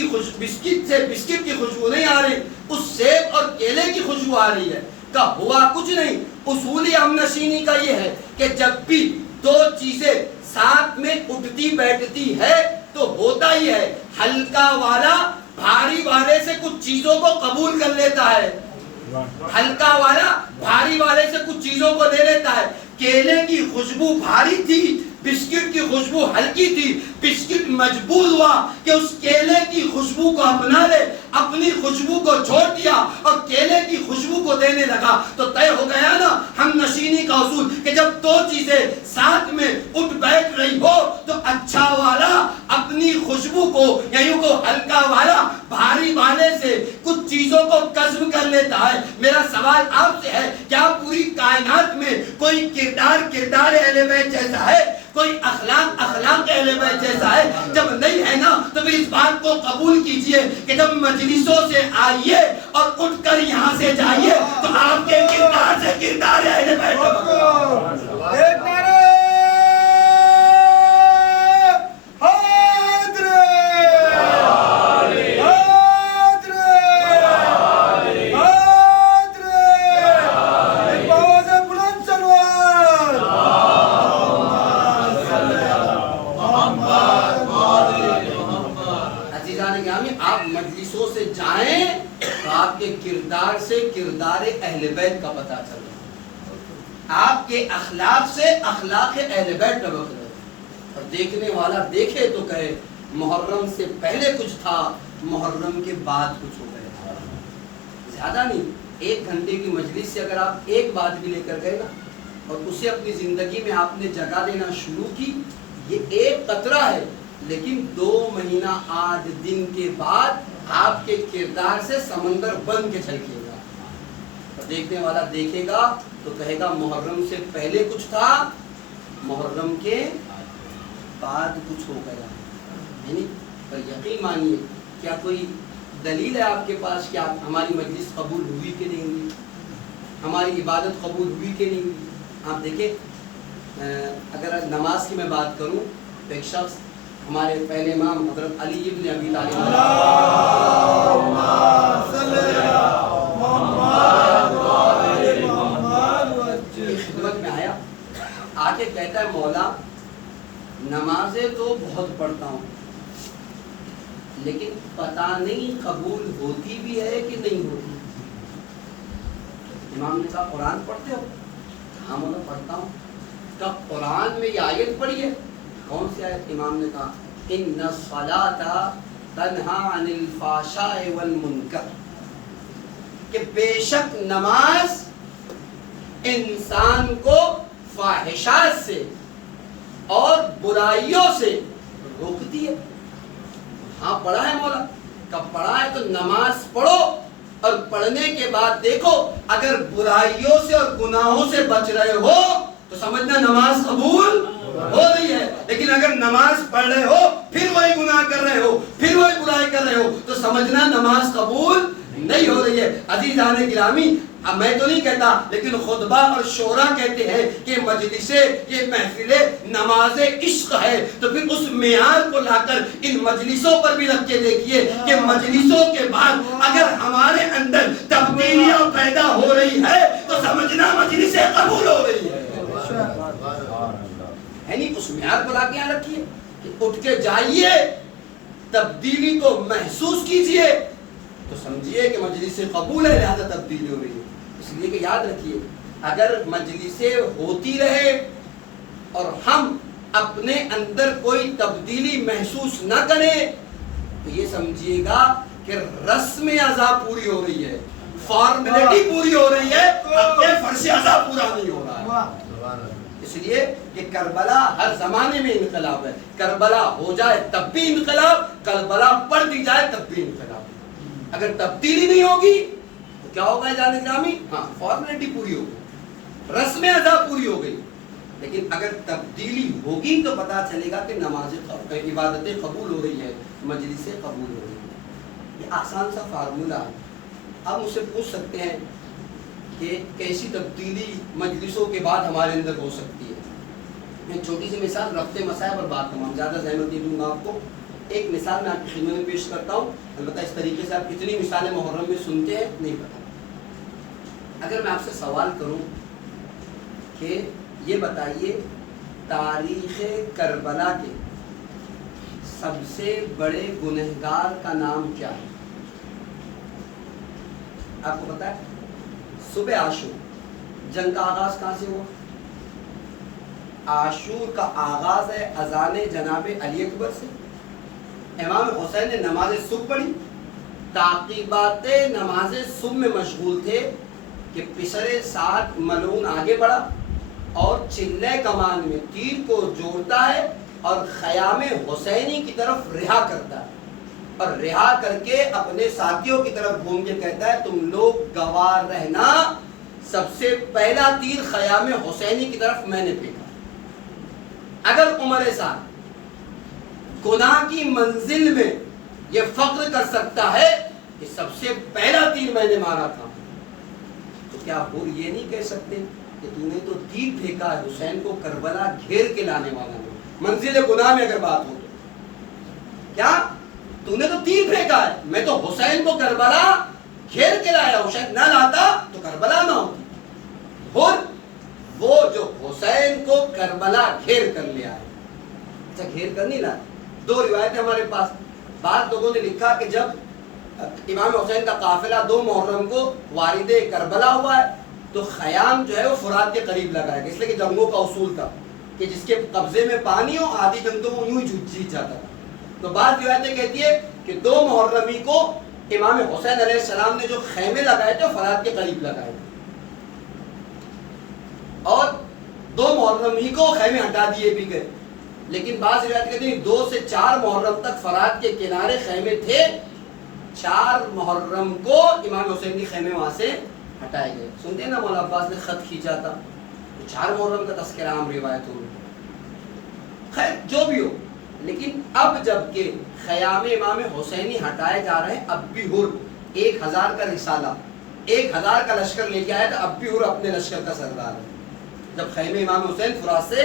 سے بسکٹ کی خوشبو نہیں آ رہی, اس سیب اور کیلے کی خوشبو آ رہی ہے؟ کہ ہوا کچھ نہیں. اصولی ہم نشینی کا یہ ہے کہ جب بھی 2 چیزیں ساتھ میں اٹھتی بیٹھتی ہے تو ہوتا ہی ہے, ہلکا والا بھاری والے سے کچھ چیزوں کو قبول کر لیتا ہے, ہلکا والا بھاری والے سے کچھ چیزوں کو لے لیتا ہے. کیلے کی خوشبو بھاری تھی, بسکٹ کی خوشبو ہلکی تھی, بسکٹ مجبور ہوا کہ اس کیلے کی خوشبو کو اپنا لے, اپنی خوشبو کو چھوڑ دیا اور کیلے کی خوشبو کو دینے لگا. تو طے ہو گیا نا ہم نشینی کا اصول کہ جب 2 چیزیں ساتھ میں اٹھ بیٹھ رہی ہو تو اچھا والا اپنی خوشبو کو یا یوں کو ہلکا والا بھاری والے سے کچھ چیزوں کو کسب کر لیتا ہے. میرا سوال آپ سے ہے, کیا پوری کائنات میں کوئی کردار اہل بیت جیسا ہے, کوئی اخلاق اہل بیت جیسا ہے؟ جب نہیں ہے نا تو پھر اس بات کو قبول کیجئے کہ جب مجلسوں سے آئیے اور اٹھ کر یہاں سے جائیے تو آپ کے کردار سے کردار اہل بیت. ایک نعرہ کردار سے کردار اہل بیت کا پتہ چل رہا, آپ کے اخلاق سے اخلاق اہل بیت کا پتہ. اور دیکھنے والا دیکھے تو کہے محرم سے پہلے کچھ تھا, محرم کے بعد کچھ ہو گیا. زیادہ نہیں, 1 گھنٹے کی مجلس سے اگر آپ ایک بات بھی لے کر گئے نا اور اسے اپنی زندگی میں آپ نے جگہ دینا شروع کی, یہ ایک قطرہ ہے, لیکن 2 مہینہ 8 دن کے بعد آپ کے کردار سے سمندر بن کے چھلکے گا. اور دیکھنے والا دیکھے گا تو کہے گا محرم سے پہلے کچھ تھا, محرم کے بعد کچھ ہو گیا. یعنی پر یقین مانیے, کیا کوئی دلیل ہے آپ کے پاس کہ آپ ہماری مجلس قبول ہوئی کہ نہیں ہوئی, ہماری عبادت قبول ہوئی کہ نہیں ہوئی؟ آپ دیکھیں, اگر نماز کی میں بات کروں تو ایک شخص ہمارے پہلے امام حضرت علی ابن ابی طالب کی خدمت میں آیا, آ کے کہتا ہے مولا نمازیں تو بہت پڑھتا ہوں لیکن پتہ نہیں قبول ہوتی بھی ہے کہ نہیں ہوتی. امام نے کہا قرآن پڑھتے ہو؟ ہاں مولا پڑھتا ہوں. کہا قرآن میں یہ آیت پڑھی ہے؟ کون سی آیت؟ امام نے کہا ان الصلاۃ تنہا عن الفحشاء والمنکر, کہ بے شک نماز انسان کو فاحشات سے اور برائیوں سے روکتی ہے. ہاں پڑھا ہے مولا. کب پڑھا ہے؟ تو نماز پڑھو اور پڑھنے کے بعد دیکھو اگر برائیوں سے اور گناہوں سے بچ رہے ہو تو سمجھنا نماز قبول ہو رہی ہے. لیکن اگر نماز پڑھ رہے ہو پھر وہی گناہ کر رہے ہو, پھر وہی برائی کر رہے ہو تو سمجھنا نماز قبول نہیں ہو رہی ہے. عزیزان گرامی, اب میں تو نہیں کہتا، لیکن خطبہ اور شورا کہتے ہیں کہ مجلسیں، یہ محفلیں نماز عشق ہے، تو پھر اس معیار کو لا کر ان مجلسوں پر بھی رکھ کے دیکھیے کہ مجلسوں کے بعد اگر ہمارے اندر تبدیلیاں پیدا ہو رہی ہے تو سمجھنا مجلسیں قبول ہو رہی ہے۔ یعنی اس معیار کو لا کے یہاں رکھیے کہ اٹھ کے جائیے، تبدیلی کو محسوس کیجئے تو سمجھیے کہ مجلسیں قبول ہے، لہذا تبدیلی ہو رہی ہے۔ اس لیے کہ یاد رکھیے، اگر مجلسیں ہوتی رہے اور ہم اپنے اندر کوئی تبدیلی محسوس نہ کریں تو یہ سمجھیے گا کہ رسم اعضاء پوری ہو رہی ہے، فارمیلٹی پوری ہو رہی ہے، اپنے فرض اعضاء پورا نہیں ہو رہا ہے۔ اس لیے کہ کربلا ہر زمانے میں انقلاب ہے، کربلا ہو جائے تب بھی انقلاب، کربلا پڑھ دی جائے تب بھی انقلاب۔ اگر تبدیلی نہیں ہوگی تو کیا ہوگا جان گرامی؟ ہاں، فارمیلٹی پوری ہو گئی، رسم ادا پوری ہو گئی، لیکن اگر تبدیلی ہوگی تو پتا چلے گا کہ نمازیں، عبادتیں قبول ہو رہی ہے، مجلسیں قبول ہو رہی ہیں۔ یہ آسان سا فارمولہ ہے۔ آپ مجھ سے پوچھ سکتے ہیں کہ کیسی تبدیلی مجلسوں کے بعد ہمارے اندر ہو سکتی ہے۔ میں چھوٹی سی مثال رفع مسائل پر بات کروں، زیادہ زحمت نہیں دوں گا آپ کو۔ ایک مثال میں آپ کی خدمت میں پیش کرتا ہوں، البتہ اس طریقے سے آپ کتنی مثالیں محرم میں سنتے ہیں نہیں پتا۔ اگر میں آپ سے سوال کروں کہ یہ بتائیے تاریخ کربلا کے سب سے بڑے گنہگار کا نام کیا ہے؟ آپ کو پتا ہے؟ صبح عاشور، جنگ کا آغاز کہاں سے ہوا؟ عاشور کا آغاز ہے اذان جناب علی اکبر سے۔ امام حسین نے نماز صبح پڑھی، تعقیبات نماز صبح میں مشغول تھے کہ پسر سعد ملعون آگے بڑھا اور چلے کمان میں تیر کو جوڑتا ہے اور خیام حسینی کی طرف رہا کرتا ہے، اور رہا کر کے اپنے ساتھیوں کی طرف گھوم کے کہتا ہے تم لوگ گوار رہنا، سب سے پہلا تیر خیام حسینی کی طرف میں نے پھینکا۔ اگر عمر سعد گناہ کی منزل میں یہ فخر کر سکتا ہے کہ سب سے پہلا تیر میں نے مارا تھا، تو کیا وہ یہ نہیں کہہ سکتے کہ تو نے تو تیر پھینکا ہے، حسین کو کربلا گھیر کے لانے والا ہے؟ منزل گناہ میں اگر بات ہو تو کیا تو نے تو تیر پھینکا ہے، میں تو حسین کو کربلا گھیر کے لایا، حسین نہ لاتا تو کربلا نہ ہوتی۔ اور وہ جو حسین کو کربلا گھیر کر لیا ہے، اچھا گھیر کر نہیں لایا۔ دو روایتیں ہمارے پاس، بعض لوگوں نے لکھا کہ جب امام حسین کا قافلہ 2 محرم کو وارد کربلا ہوا ہے تو خیام جو ہے وہ فرات کے قریب لگایا گیا، اس لیے کہ جنگوں کا اصول تھا کہ جس کے قبضے میں پانی ہو آدھی جنگ تو وہ یوں ہی جیت جاتا تھا۔ تو بعض روایتیں کہتی ہے کہ 2 محرمی کو امام حسین علیہ السلام نے جو خیمے لگائے تھے فرات کے قریب لگائے تھے، اور 2 محرم ہی کو خیمے ہٹا دیے بھی گئے، لیکن بعض روایت کہتے ہیں 2 سے 4 محرم تک فرات کے کنارے خیمے تھے، 4 محرم کو امام حسین کی خیمے وہاں سے ہٹائے گئے۔ سنتے ہیں نا مولانا عباس نے خط کھینچا تھا، تو 4 محرم کا تذکرہ عام روایتوں میں۔ خیر جو بھی ہو، لیکن اب جب کہ خیام امام حسینی ہٹائے جا رہے ہیں، اب بھی ہر 1000 کا رسالہ 1000 کا لشکر لے کے آیا تھا، اب بھی ہر اپنے لشکر کا سردار ہے جب خیمے امام حسین فرات سے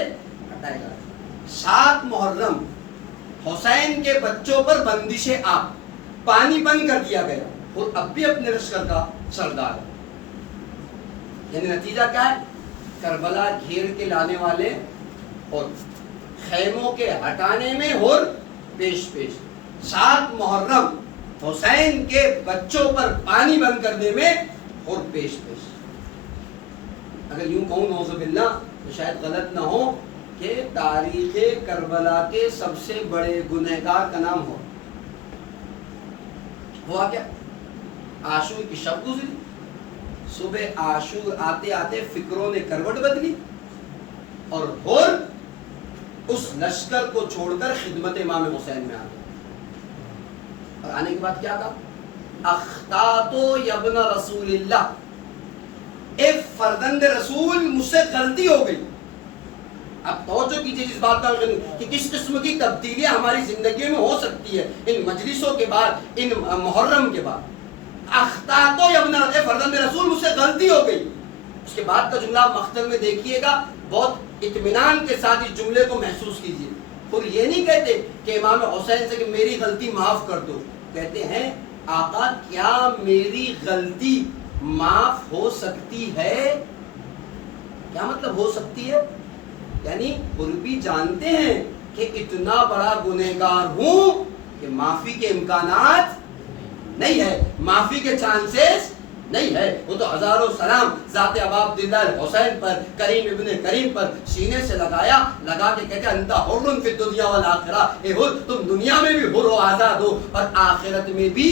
ہٹائے جا رہے ہیں۔ 7 محرم حسین کے بچوں پر بندش آب، پانی بند کر دیا گیا، اور اب بھی اپنے لشکر کا سردار ہے۔ یعنی نتیجہ کیا ہے؟ کربلا گھیر کے لانے والے اور خیموں کے ہٹانے میں اور پیش پیش۔ 7 محرم حسین کے بچوں پر پانی بند کرنے میں اور پیش پیش۔ اگر یوں کہوں نعوذ باللہ تو شاید غلط نہ ہو کہ تاریخ کربلا کے سب سے بڑے گنہگار کا نام ہوا کیا؟ عاشور کی شب گزری، صبح عاشور آتے آتے فکروں نے کروٹ بدلی اور اس لشکر کو چھوڑ کر خدمت امام حسین میں آ گئے، اور آنے کے بعد کیا کہا؟ اخطاتو یبن رسول اللہ، اے فرزند رسول مجھ سے غلطی ہو گئی۔ اب توجہ کیجیے اس بات کا کہ کس قسم کی تبدیلیاں ہماری زندگی میں ہو سکتی ہے ان مجلسوں کے بعد، ان محرم کے بعد۔ اخطأت یا ابن فرزند رسول مجھ سے غلطی ہو گئی. اس کے بعد کا جملہ مختم میں دیکھیے گا, بہت اطمینان کے ساتھ اس جملے کو محسوس کیجیے. اور یہ نہیں کہتے کہ امام حسین سے کہ میری غلطی معاف کر دو, کہتے ہیں آقا کیا میری غلطی معاف ہو سکتی ہے؟ کیا مطلب ہو سکتی ہے؟ یعنی قربی جانتے ہیں کہ اتنا بڑا گنہگار ہوں کہ معافی کے امکانات نہیں ہے, معافی کے چانسز نہیں ہے. وہ تو ہزاروں سلام ذات ابا عبداللہ الحسین پر, کریم ابن کریم پر سینے سے لگا کے کہتے ہیں انت حر فی الدنیا والآخرہ, اے حر تم دنیا میں بھی حر و آزاد ہو اور آخرت میں بھی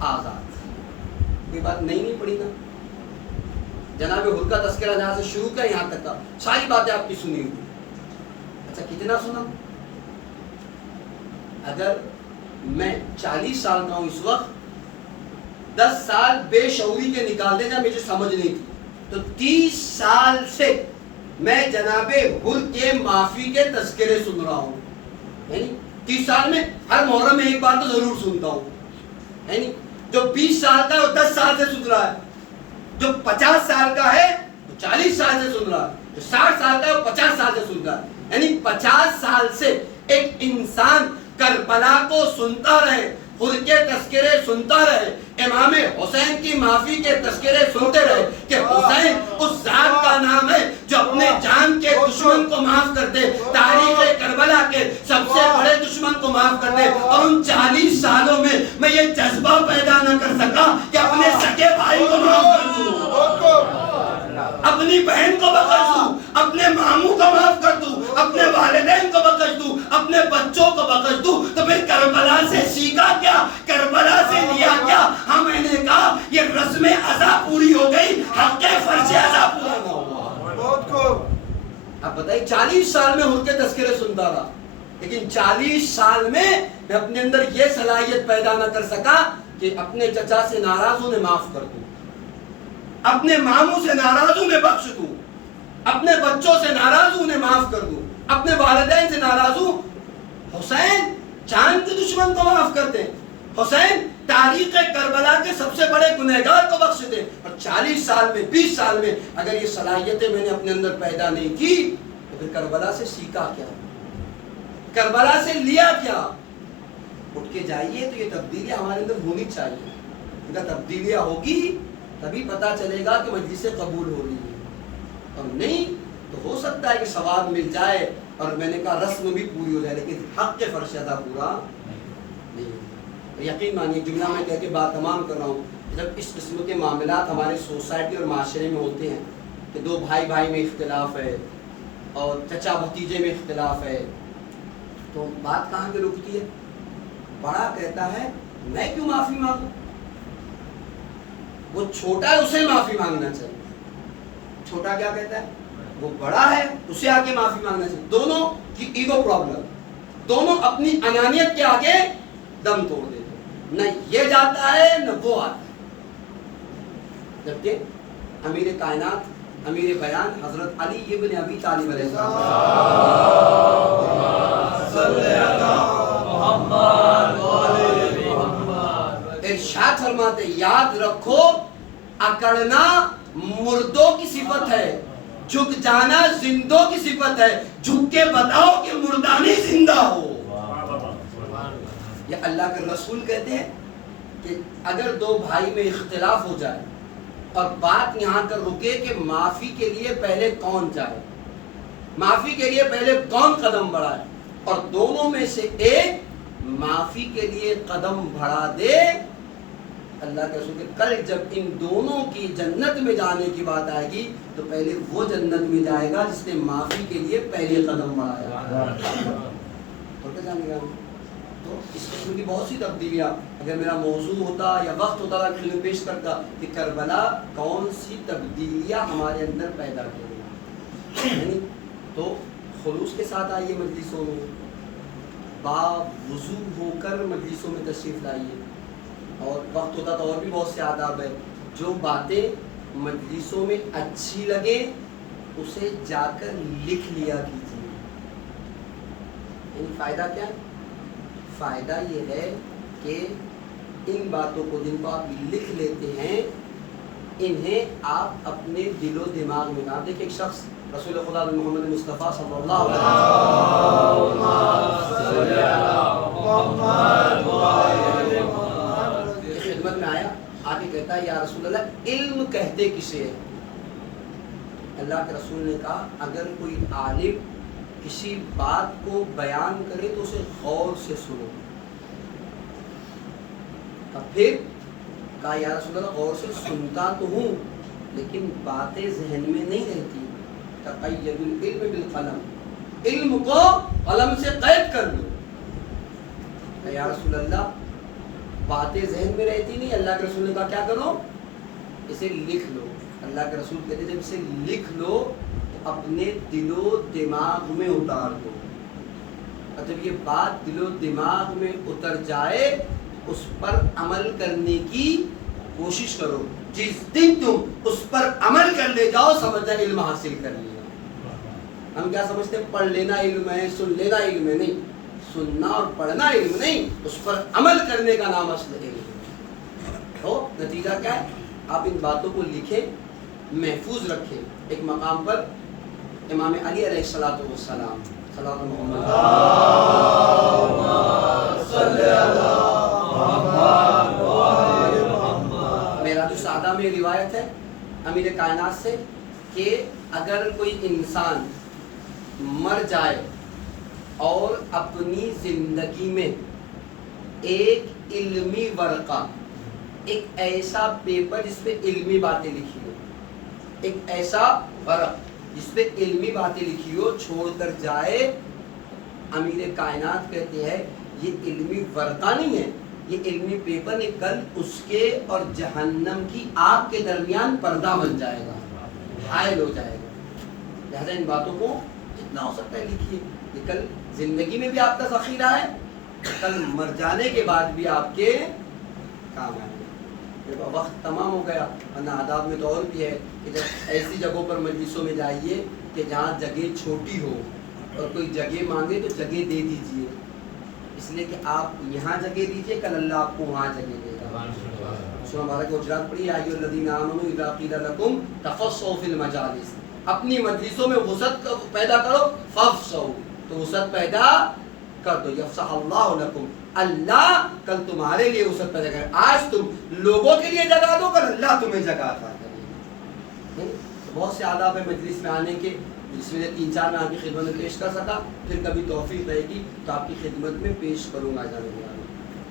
آزاد. یہ بات نہیں پڑی نا. جناب حر کا تذکرہ جہاں سے شروع کیا یہاں تک کا ساری باتیں آپ کی سنی ہوئی. اچھا کتنا سنا؟ اگر میں 40 سال کا ہوں اس وقت, 10 سال بے شعوری کے نکال دیں جب مجھے سمجھ نہیں تھی, تو 30 سال سے میں جناب حر کے معافی کے تذکرے سن رہا ہوں. یعنی 30 سال میں ہر محرم میں ایک بار تو ضرور سنتا ہوں. یعنی جو 20 سال کا ہے وہ 10 سال سے سن رہا ہے, جو 50 سال کا ہے وہ 40 سال سے سن رہا ہے, جو 60 سال کا ہے وہ 50 سال سے سن رہا ہے. یعنی 50 سال سے ایک انسان کربلا کو سنتا رہے, حر کے تذکرے سنتا رہے, امام حسین کی معافی کے تذکرے سنتے رہے کہ حسین اس ذات کا نام ہے جو اپنے جان کے دشمن کو معاف کر دے, تاریخ کربلا کے سب سے بڑے دشمن کو معاف کر دے. اور ان 40 سالوں میں یہ جذبہ پیدا نہ کر سکا کہ اپنے سگے بھائی کو معاف کر دوں, اپنی بہن کو بخش دوں, اپنے ماموں کو معاف کر دوں, اپنے والدین کو بخش دوں, اپنے بچوں کو بخش دوں. تو پھر کربلا سے سیکھا کیا, کربلا سے لیا کیا؟ ہاں میں نے کہا یہ رسم عزا پوری ہو گئی, حق فرض عزا پورا نہ ہوا. بہت خوب. اب بتائیے 40 سال میں حر کے تذکرے سنتا رہا, لیکن 40 سال میں اپنے اندر یہ صلاحیت پیدا نہ کر سکا کہ اپنے چچا سے ناراض ہوں معاف کر دوں, اپنے ماموں سے ناراض ہوں بخش دوں, اپنے بچوں سے ناراض ہوں معاف کر دوں, اپنے والدین سے ناراض ہوں. حسین جان کے دشمن کو معاف کر دیں, حسین تاریخ کربلا کے سب سے بڑے گنہگار کو بخش دیں. اور 40 سال میں 20 سال میں اگر یہ صلاحیتیں میں نے اپنے اندر پیدا نہیں کی تو پھر کربلا سے سیکھا کیا, کربلا سے لیا کیا؟ اٹھ کے جائیے. تو یہ تبدیلیاں ہمارے اندر ہونی چاہیے. اگر تبدیلیاں ہوگی تبھی پتا چلے گا کہ مجلسیں قبول ہو رہی ہیں, اور نہیں تو ہو سکتا ہے کہ ثواب مل جائے اور میں نے کہا رسم بھی پوری ہو جائے, لیکن حق کے فرض ادا پورا نہیں. یقین مانیے جملہ میں کہہ کے بات تمام کر رہا ہوں, جب اس قسم کے معاملات ہمارے سوسائٹی اور معاشرے میں ہوتے ہیں کہ دو بھائی بھائی میں اختلاف ہے اور چچا بھتیجے میں اختلاف ہے, تو بات کہاں پہ رکتی ہے؟ بڑا کہتا ہے میں کیوں معافی مانگوں, وہ چھوٹا ہے اسے معافی مانگنا چاہیے. چھوٹا کیا کہتا ہے, وہ بڑا ہے اسے آگے معافی مانگنا چاہیے. دونوں کی ایگو پرابلم, دونوں اپنی انانیت کے آگے دم توڑ دیتے, نہ یہ جاتا ہے نہ وہ آتا ہے. جبکہ امیر کائنات امیر بیان حضرت علی ابن ابی طالب علیہ السلام ارشاد فرماتے یاد رکھو اکڑنا مردوں کی صفت ہے, جھک جانا زندوں کی صفت ہے, جھک کے بتاؤ کہ مردانی زندہ ہو. یہ اللہ کے رسول کہتے ہیں کہ اگر دو بھائی میں اختلاف ہو جائے اور بات یہاں کر رکے کہ معافی کے لیے پہلے کون جائے, معافی کے لیے پہلے کون قدم بڑھائے, اور دونوں میں سے ایک معافی کے لیے قدم بڑھا دے, اللہ کے رسول کے کل جب ان دونوں کی جنت میں جانے کی بات آئے گی تو پہلے وہ جنت میں جائے گا جس نے معافی کے لیے پہلے قدم بڑھایا. اور کیا جانے گا. تو اس قسم کی بہت سی تبدیلیاں, اگر میرا موضوع ہوتا یا وقت ہوتا تھا کہ پیش کرتا کہ کربلا کون سی تبدیلیاں ہمارے اندر پیدا کریں, تو خلوص کے ساتھ آئیے مجلسوں میں, با وضو ہو کر مجلسوں میں تشریف لائیے, اور وقت ہوتا تو اور بھی بہت سے آداب ہے. جو باتیں مجلسوں میں اچھی لگے اسے جا کر لکھ لیا کیجیے. فائدہ کیا ہے؟ فائدہ یہ ہے کہ ان باتوں کو جن کو آپ لکھ لیتے ہیں انہیں آپ اپنے دل و دماغ میں آپ دیکھیں ایک شخص رسول خدا محمد مصطفیٰ صلی اللہ علیہ وسلم کی خدمت میں آیا، آگے کہتا ہے یا رسول اللہ علم کہتے کسے ہے؟ اللہ کے رسول نے کہا اگر کوئی عالم کسی بات کو بیان کرے تو اسے غور سے سنو۔ پھر کہا یا رسول اللہ غور سے سنتا تو ہوں لیکن باتیں ذہن میں نہیں رہتی، تقید العلم بالقلم، علم کو قلم سے قید کر لو۔ کہا یا رسول اللہ باتیں ذہن میں رہتی نہیں، اللہ کے رسول نے کہا کیا کرو؟ اسے لکھ لو۔ اللہ کے رسول کہتے جب اسے لکھ لو تو اپنے دل و دماغ میں اتار دو، اور جب یہ بات دل و دماغ میں اتر جائے اس پر عمل کرنے کی کوشش کرو۔ جس دن تم اس پر عمل کر لے جاؤ سمجھنا علم حاصل کر لیا۔ ہم کیا سمجھتے ہیں پڑھ لینا علم ہے، سن لینا علم ہے، نہیں، سننا اور پڑھنا علم نہیں، اس پر عمل کرنے کا نام اصل علم ہے۔ تو نتیجہ کیا ہے؟ آپ ان باتوں کو لکھیں، محفوظ رکھیں۔ ایک مقام پر امام علی علیہ الصلوۃ والسلام صلوات محمد معراج السعادہ میں روایت ہے امیر کائنات سے کہ اگر کوئی انسان مر جائے اور اپنی زندگی میں ایک علمی ورقہ، ایک ایسا پیپر جس پہ علمی باتیں لکھی ہو، ایک ایسا ورق جس پہ علمی باتیں لکھی ہو چھوڑ کر جائے، امیر کائنات کہتے ہیں یہ علمی ورقہ نہیں ہے، یہ علمی پیپر نہیں، کل اس کے اور جہنم کی آگ کے درمیان پردہ بن جائے گا، حائل ہو جائے گا۔ لہذا ان باتوں کو جتنا ہو سکتا ہے لکھیے، یہ کل زندگی میں بھی آپ کا ذخیرہ ہے، کل مر جانے کے بعد بھی آپ کے کام آئے گا۔ وقت تمام ہو گیا، ورنہ آداب میں تو اور بھی ہے کہ جب ایسی جگہوں پر مجلسوں میں جائیے کہ جہاں جگہ چھوٹی ہو اور کوئی جگہ مانگے تو جگہ دے دیجئے، اس لیے کہ آپ یہاں جگہ دیجئے کل اللہ آپ کو وہاں جگہ دے گا۔ سورہ بارہ کے حجرات پڑھی، یا ایھا الذین آمنوا اذا قیل لکم تفصحوا فی المجالس، اپنی مجلسوں میں وسعت پیدا کرو، فافصحوا، تو وسعت پیدا کر دو، یفصح اللہ لکم، اللہ کل تمہارے لیے وسعت پیدا کرے۔ آج تم لوگوں کے لیے جگہ دو، کل اللہ تمہیں جگہ عطا کرے۔ بہت سے آداب ہے مجلس میں آنے کے، جس میں 3-4 میں آپ کی خدمت میں پیش کر سکا، پھر کبھی توفیق رہے گی تو آپ کی خدمت میں پیش کروں گا جانے والے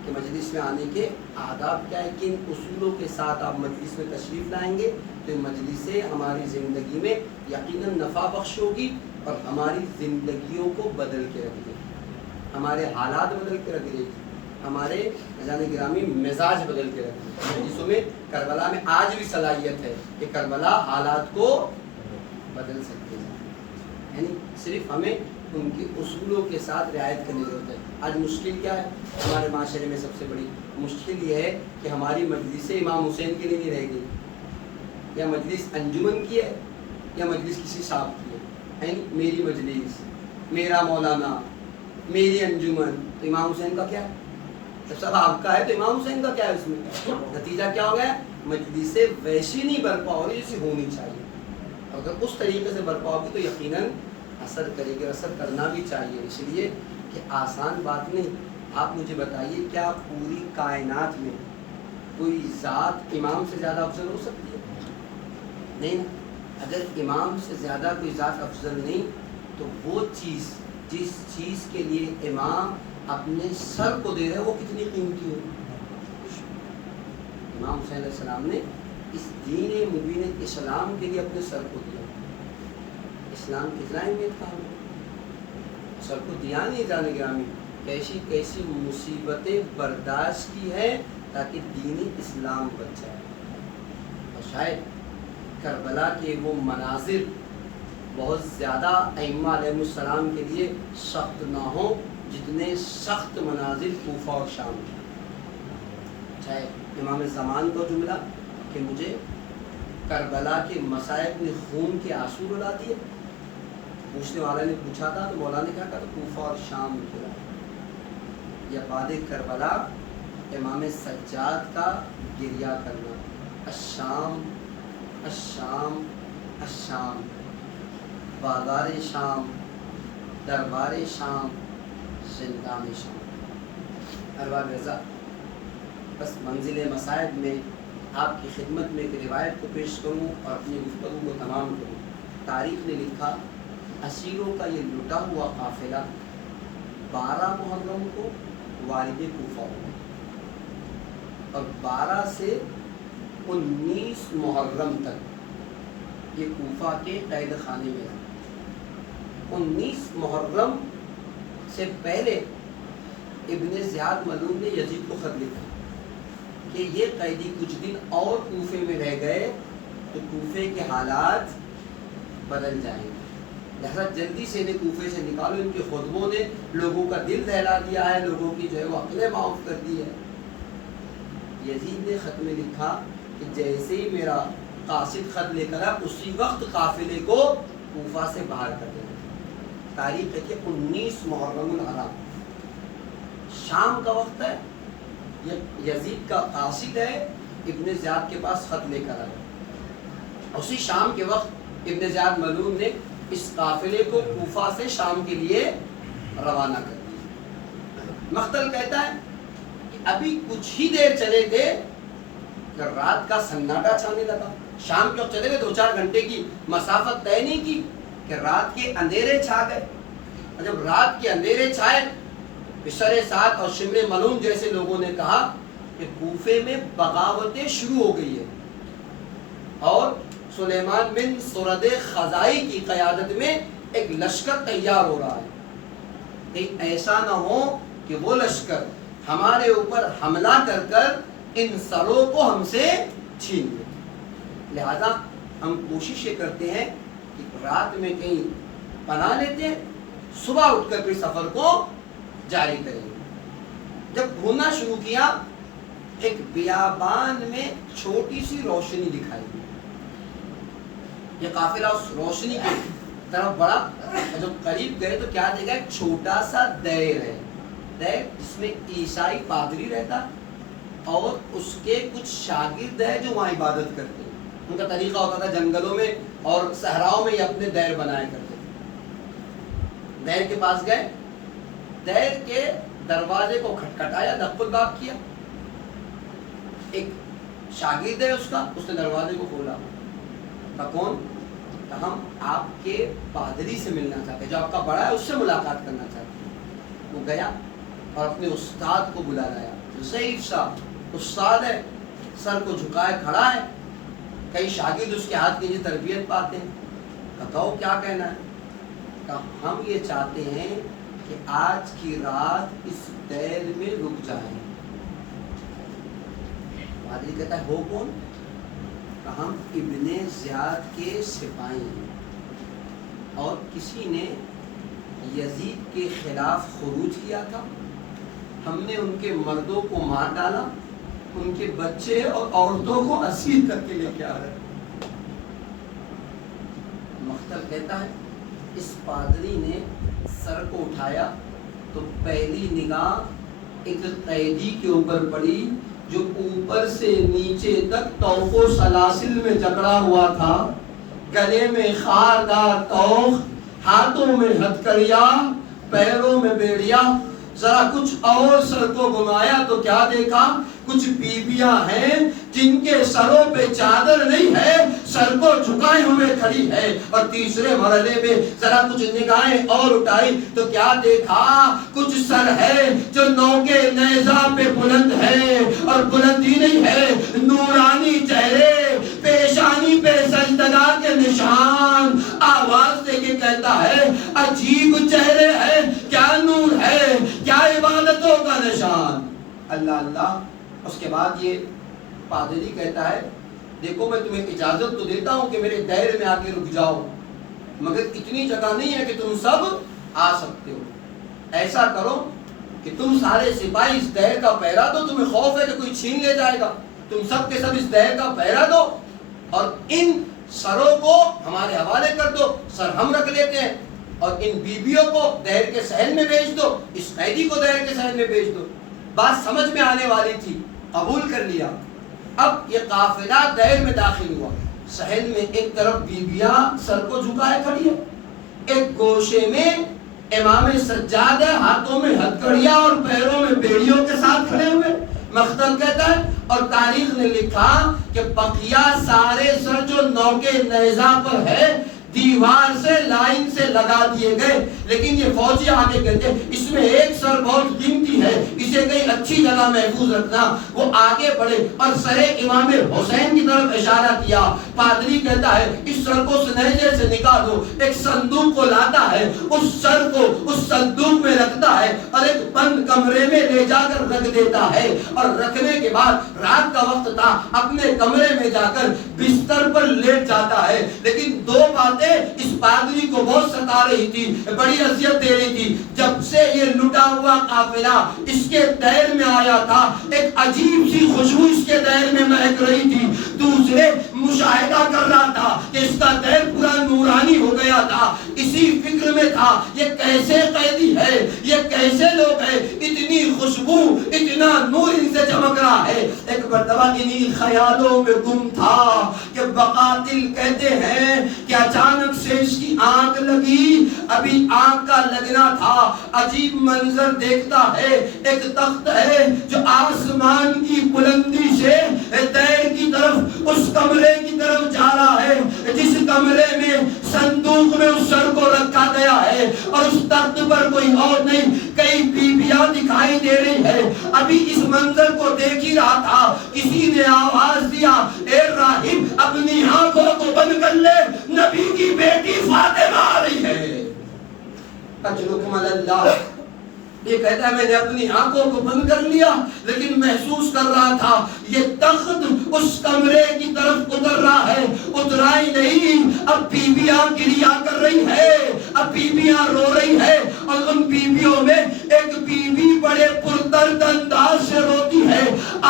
کہ مجلس میں آنے کے آداب کیا ہے، کن اصولوں کے ساتھ آپ مجلس میں تشریف لائیں گے تو یہ مجلس سے ہماری زندگی میں یقیناً نفع بخش ہوگی اور ہماری زندگیوں کو بدل کے رکھ دے گی، ہمارے حالات بدل کے رکھ دے گی، ہمارے جان گرامی مزاج بدل کے رکھ دے گی۔ مجلسوں میں کربلا میں آج بھی صلاحیت ہے کہ کربلا حالات کو بدل سکتے ہیں، یعنی صرف ہمیں ان کے اصولوں کے ساتھ رعایت کرنے کی ضرورت ہے۔ آج مشکل کیا ہے ہمارے معاشرے میں؟ سب سے بڑی مشکل یہ ہے کہ ہماری مجلس امام حسین کے لیے نہیں رہ گئی، یا مجلس انجمن کی ہے یا مجلس کسی صاحب کی ہے، یعنی میری مجلس، میرا مولانا، میری انجمن، تو امام حسین کا کیا ہے؟ جب سب آپ کا ہے تو امام حسین کا کیا ہے اس میں؟ نتیجہ کیا ہو گیا؟ مجلس ویسی نہیں برپا ہو رہی جیسی ہونی چاہیے، اگر اس طریقے سے برپا ہوگی تو یقیناً اثر کرے گی، اثر کرنا بھی چاہیے، اس لیے کہ آسان بات نہیں۔ آپ مجھے بتائیے کیا پوری کائنات میں کوئی ذات امام سے زیادہ افضل ہو سکتی ہے؟ نہیں نا۔ اگر امام سے زیادہ کوئی ذات افضل نہیں تو وہ چیز جس چیز کے لیے امام اپنے سر کو دے رہے وہ کتنی قیمتی ہو۔ امام حسین علیہ السلام نے اس دین مبین اسلام کے لیے اپنے سر کو دیا، اسلام کتنا اہمیت کا ہے، سر کو دیا نہیں جانے گرامی، کیسی کیسی مصیبتیں برداشت کی ہے تاکہ دین اسلام بچ جائے۔ اور شاید کربلا کے وہ مناظر بہت زیادہ ائمہ علیہ السلام کے لیے سخت نہ ہوں جتنے سخت مناظر کوفہ اور شام کے۔ چاہے امام زمان کو جملہ کہ مجھے کربلا کے مصائب نے خون کے آنسو رلا دیے، پوچھنے والا نے پوچھا تھا تو مولا نے کہا تھا کوفہ اور شام کے، یا بعد کربلا امام سجاد کا گریہ کرنا، الشام الشام الشام، بازار شام، دربار شام، زندان شام۔ ارباب رضا، بس منزل مصائب میں آپ کی خدمت میں ایک روایت کو پیش کروں اور اپنی گفتگو کو تمام کروں۔ تاریخ نے لکھا اسیروں کا یہ لٹا ہوا قافلہ 12 محرم کو والد کوفہ ہوا اور 12 سے 19 محرم تک یہ کوفہ کے قید خانے میں رہا۔ 19 محرم سے پہلے ابن زیاد ملعون نے یزید کو خط لکھا کہ یہ قیدی کچھ دن اور کوفے میں رہ گئے تو کوفے کے حالات بدل جائیں گے، لہذا جلدی سے انہیں کوفے سے نکالو۔ ان کے خطبوں نے لوگوں کا دل دہلا دیا ہے، لوگوں کی جو ہے وہ عقلیں معاف کر دی ہے۔ یزید نے خط میں لکھا کہ جیسے ہی میرا قاصد خط لے کر اسی وقت قافلے کو کوفہ سے باہر کر دینا۔ تاریخ ہے کہ 19 محرم الحرام، شام کا وقت ہے، یزید کا قاصد ہے، ابن زیاد کے پاس خط لے کر آیا۔ اسی شام کے وقت ابن زیاد ملعون نے اس قافلے کو کوفہ سے شام کے لیے روانہ کر دیا۔ مقتل کہتا ہے کہ ابھی کچھ ہی دیر چلے تھے کہ رات کا سناٹا چھانے لگا۔ شام کے وقت چلے گئے 2-4 گھنٹے کی مسافت طے نہیں کی کہ رات کے اندھیرے چھا گئے، اور جب رات کے اندھیرے چھائے، بشر سعد اور شمر ملعون جیسے لوگوں نے کہا کہ کوفے میں بغاوتیں شروع ہو گئی ہے اور سلیمان بن سرد خزائی کی قیادت میں ایک لشکر تیار ہو رہا ہے، کہیں ایسا نہ ہو کہ وہ لشکر ہمارے اوپر حملہ کر کر ان سروں کو ہم سے چھین لے۔ لہذا ہم کوشش یہ کرتے ہیں کہ رات میں کہیں پناہ لیتے ہیں، صبح اٹھ کر پھر سفر کو جاری کریں گے۔ جب ڈھونڈنا شروع کیا، ایک بیابان میں چھوٹی سی روشنی دکھائی دی۔ یہ قافلہ اس روشنی کی طرف بڑھا، جب قریب گئے تو کیا دیکھا؟ ایک چھوٹا سا دیر ہے، دیر جس میں عیسائی پادری رہتا اور اس کے کچھ شاگرد ہیں جو وہاں عبادت کرتے ہیں۔ ان کا طریقہ ہوتا تھا جنگلوں میں اور صحراؤں میں یہ اپنے دیر بنایا کرتے تھے۔ دیر کے پاس گئے، دیر کے دروازے کو کھٹکھٹایا، دق الباب کیا۔ ایک شاگرد ہے اس کا، اس نے دروازے کو کھولا۔ کہا کون؟ کہا ہم آپ کے پادری سے ملنا چاہتے ہیں، جو آپ کا بڑا ہے اس سے ملاقات کرنا چاہتے ہیں۔ وہ گیا اور اپنے استاد کو بلا لایا۔ ضعیف سا استاد ہے، سر کو جھکائے کھڑا ہے، کئی شاگرد اس کے ہاتھ کی تربیت پاتے ہیں۔ بتاؤ کیا کہنا ہے؟ کہا ہم یہ چاہتے ہیں کہ آج کی رات اس دیر میں رک جائیں۔ پادری کہتا ہے ہو کون؟ کہا ہم ابن زیاد کے سپاہی ہیں اور کسی نے یزید کے خلاف خروج کیا تھا، ہم نے ان کے مردوں کو مار ڈالا، ان کے بچے اور عورتوں کو اسیر کر کے لے کے آ رہے۔ مقتل کہتا ہے اس پادری نے سر کو اٹھایا تو پہلی نگاہ ایک قیدی کے اوپر پڑی جو اوپر سے نیچے تک طوق و سلاسل میں جکڑا ہوا تھا، گلے میں خاردار طوق، ہاتھوں میں ہتھکڑیاں، پیروں میں بیڑیاں۔ ذرا کچھ اور سر کو گھمایا تو کیا دیکھا؟ کچھ بیویاں ہیں جن کے سروں پہ چادر نہیں ہے، سر کو جھکائے ہوئے کھڑی ہے۔ اور تیسرے مرحلے میں ذرا کچھ نگاہیں اور اٹھائی تو کیا دیکھا؟ کچھ سر ہے جو نوکے نیزہ پہ بلند ہے، اور بلندی نہیں ہے، نورانی چہرے، پیشانی پہ سجدگا کے نشان۔ آواز دے کے کہتا ہے عجیب چہرے ہے، کیا نور ہے، کیا عبادتوں کا نشان۔ اللہ اللہ۔ اس کے بعد یہ پادری کہتا ہے دیکھو میں تمہیں اجازت تو دیتا ہوں کہ میرے دائر میں آ کے رک جاؤ، مگر اتنی جگہ نہیں ہے کہ تم سب آ سکتے ہو۔ ایسا کرو کہ تم سارے سپاہی اس دائر کا پہرا دو، تمہیں خوف ہے کہ کوئی چھین لے جائے گا، تم سب کے سب اس دائر کا پہرا دو اور ان سروں کو ہمارے حوالے کر دو، سر ہم رکھ لیتے ہیں، اور ان بیبیوں کو دائر کے صحن میں بھیج دو، اس قیدی کو دائر کے صحن میں بھیج دو۔ بات سمجھ میں آنے والی تھی، قبول کر لیا۔ اب یہ قافلہ دیر میں داخل ہوا، صحن میں ایک طرف بیویاں سر کو جھکائے کھڑی ہے، ایک گوشے میں امام سجاد ہے، ہاتھوں میں ہتھکڑیاں اور پیروں میں بیڑیوں کے ساتھ کھڑے ہوئے۔ مختل کہتا ہے اور تاریخ نے لکھا کہ بقیہ سارے سر جو نوکے نیزہ پر ہے دیوار سے لائن سے لگا دیے گئے، لیکن یہ فوجی آگے کہتے اس میں ایک سر بہت قیمتی ہے، اسے کہیں اچھی جگہ محفوظ رکھنا۔ وہ آگے بڑھے اور سر امام حسین کی طرف اشارہ کیا۔ پادری کہتا ہے اس سر کو سنیجے سے نکالو، ایک صندوق کو لاتا ہے، اس سر کو اس صندوق میں رکھتا ہے اور ایک بند کمرے میں لے جا کر رکھ دیتا ہے، اور رکھنے کے بعد رات کا وقت تھا، اپنے کمرے میں جا کر بستر پر لیٹ جاتا ہے۔ لیکن دو باتیں اس پادری کو بہت ستا رہی تھی، بڑی اذیت دے رہی تھی۔ جب سے یہ لٹا ہوا قافلہ اس کے دائر میں آیا تھا، ایک عجیب سی خوشبو اس کے دائر میں مہک رہی تھی۔ دوسرے مشاہدہ کر رہا تھا کہ اس کا دائر پورا نورانی ہو گیا تھا، اسی فکر میں تھا یہ کیسے قیدی ہے، یہ کیسے لوگ ہیں، اتنی خوشبو اتنا نور ان سے چمک رہا ہے۔ ایک مرتبہ انہی خیالوں میں گم تھا کہ بقاتل کہتے ہیں کہ اچانک سے اس کی آنکھ لگی، ابھی آنکھ کا لگنا تھا، عجیب منظر دیکھتا ہے، ایک تخت ہے جو آسمان کی بلندی سے دیر کی طرف اس کمرے کی طرف جا رہا ہے، جس کمرے میں صندوق میں اس سر کو رکھا گیا ہے، اور اس تخت پر کوئی اور نہیں، کئی بیویاں دکھائی دے رہی ہے۔ ابھی اس منظر کو دیکھ ہی رہا تھا، کسی نے آواز دیا اے راہب اپنی آنکھوں کو بند کر لے، نبی کی بیٹی فاطمہ آ رہی ہے۔ اجرکم اللہ، یہ کہتا ہے میں نے اپنی آنکھوں کو بند کر لیا، لیکن محسوس کر رہا تھا یہ تخت اس کمرے کی طرف اتر رہا ہے، اترا ہی نہیں، اب بیویاں گریا کر رہی ہے، اب بیویاں رو رہی ہے، اور ان بیویوں میں ایک بیوی بڑے پردرد انداز سے روتی ہے،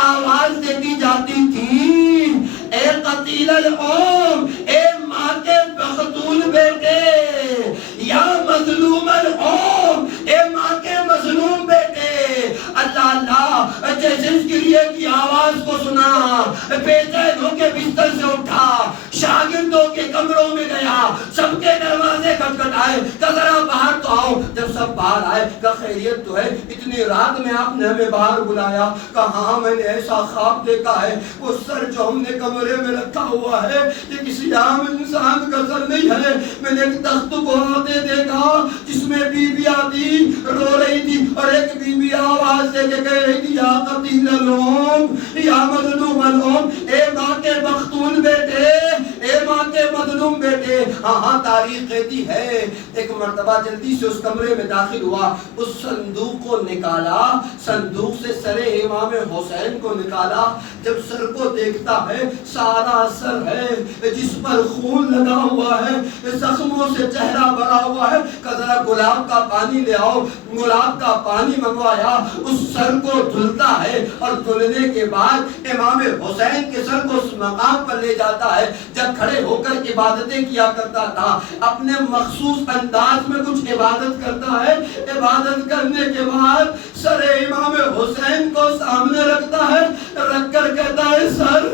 آواز دیتی جاتی تھی اے قتیل الام، اے ماں کے مقتول بیٹے، یا مظلوم الام، اے ماں کے مظلوم بیٹے۔ اللہ اللہ، جیسے اس گریے کی آواز کو سنا، بے چین ہو کے بستر سے اٹھا، شاگردوں کے کمروں میں گیا، سب کے دروازے کھٹکھٹائے، کہ ذرا باہر تو آؤ۔ جب سب باہر آئے کہ خیریت تو ہے، اتنی رات میں آپ نے ہمیں باہر بلایا؟ کہا ہاں میں نے ایسا خواب دیکھا ہے، وہ سر جو ہم نے کمرے میں رکھا ہوا ہے یہ کسی عام انسان کا سر نہیں ہے، میں نے ایک تخت کو آتے دیکھا جس میں بیویاں تھی، رو رہی تھی، اور ایک بیوی آواز دے کے کہہ رہی تھی یا قتیل الام، یا مظلوم الام، اے ماں کے مقتول بیٹے، اے ماں کے مظلوم بیٹے۔ ہاں تاریخ کہتی ہے ایک مرتبہ جلدی سے اس کمرے میں داخل ہوا، اس صندوق کو نکالا، صندوق سے سر امام حسین کو نکالا، جب سر کو دیکھتا ہے سارا سر ہے جس پر خون لگا ہوا ہے، زخموں سے چہرہ بھرا ہوا ہے، کہ ذرا گلاب کا پانی لے آؤ۔ گلاب کا پانی منگوایا، اس سر کو دھلتا ہے، اور دھلنے کے بعد امام حسین کے سر کو اس مقام پر لے جاتا ہے جب کھڑے ہو کر عبادتیں کیا کرتا تھا، اپنے مخصوص انداز میں کچھ عبادت کرتا ہے، عبادت کرنے کے بعد سر امام حسین کو سامنے رکھتا ہے، رکھ کر کہتا ہے سر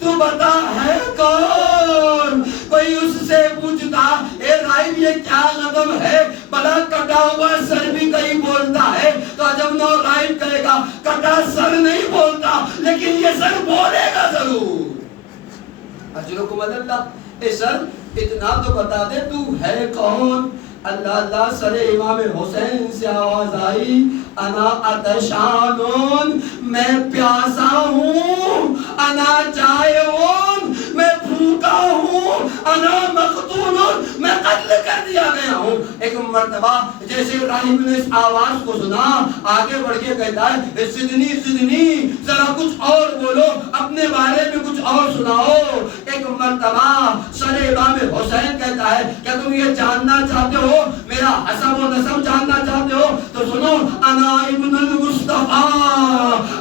تو بتا ہے کون؟ کوئی اس سے پوچھتا اے راہب یہ کیا غضب ہے، بلا کٹا ہوا سر بھی کہیں بولتا ہے، تو جب نو راہب کہے گا کٹا سر نہیں بولتا لیکن یہ سر بولے گا ضرور۔ اجرکم اللہ، اے سر اتنا تو بتا دے تو ہے کون؟ اللہ اللہ، سر امام حسین سے آواز آئی انا عطشان، میں پیاسا ہوں، انا جائعون، میں بھوکا ہوں، انا مقتول، میں قتل کر دیا گیا ہوں۔ ایک مرتبہ جیسے راہب نے اس آواز کو سنا، آگے بڑھ کے کہتا ہے زدنی ذرا کچھ اور بولو، اپنے بارے میں کچھ اور سناؤ۔ ایک مرتبہ سر امام حسین کہتا ہے کیا تم یہ جاننا چاہتے ہو، میرا حسب و نسب جاننا چاہتے ہو تو سنو، انا ابن المصطفیٰ،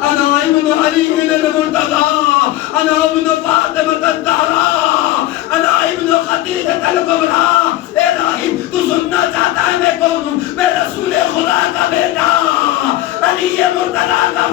انا ابن علی بن المرتضیٰ، انا ابن فاطمہ الزہراء، انا ابن خدیجہ الکبریٰ۔ اے راہب تو سننا چاہتا ہے میں کون ہوں؟ میں رسول خدا کا بیٹا، علی مرتضیٰ کا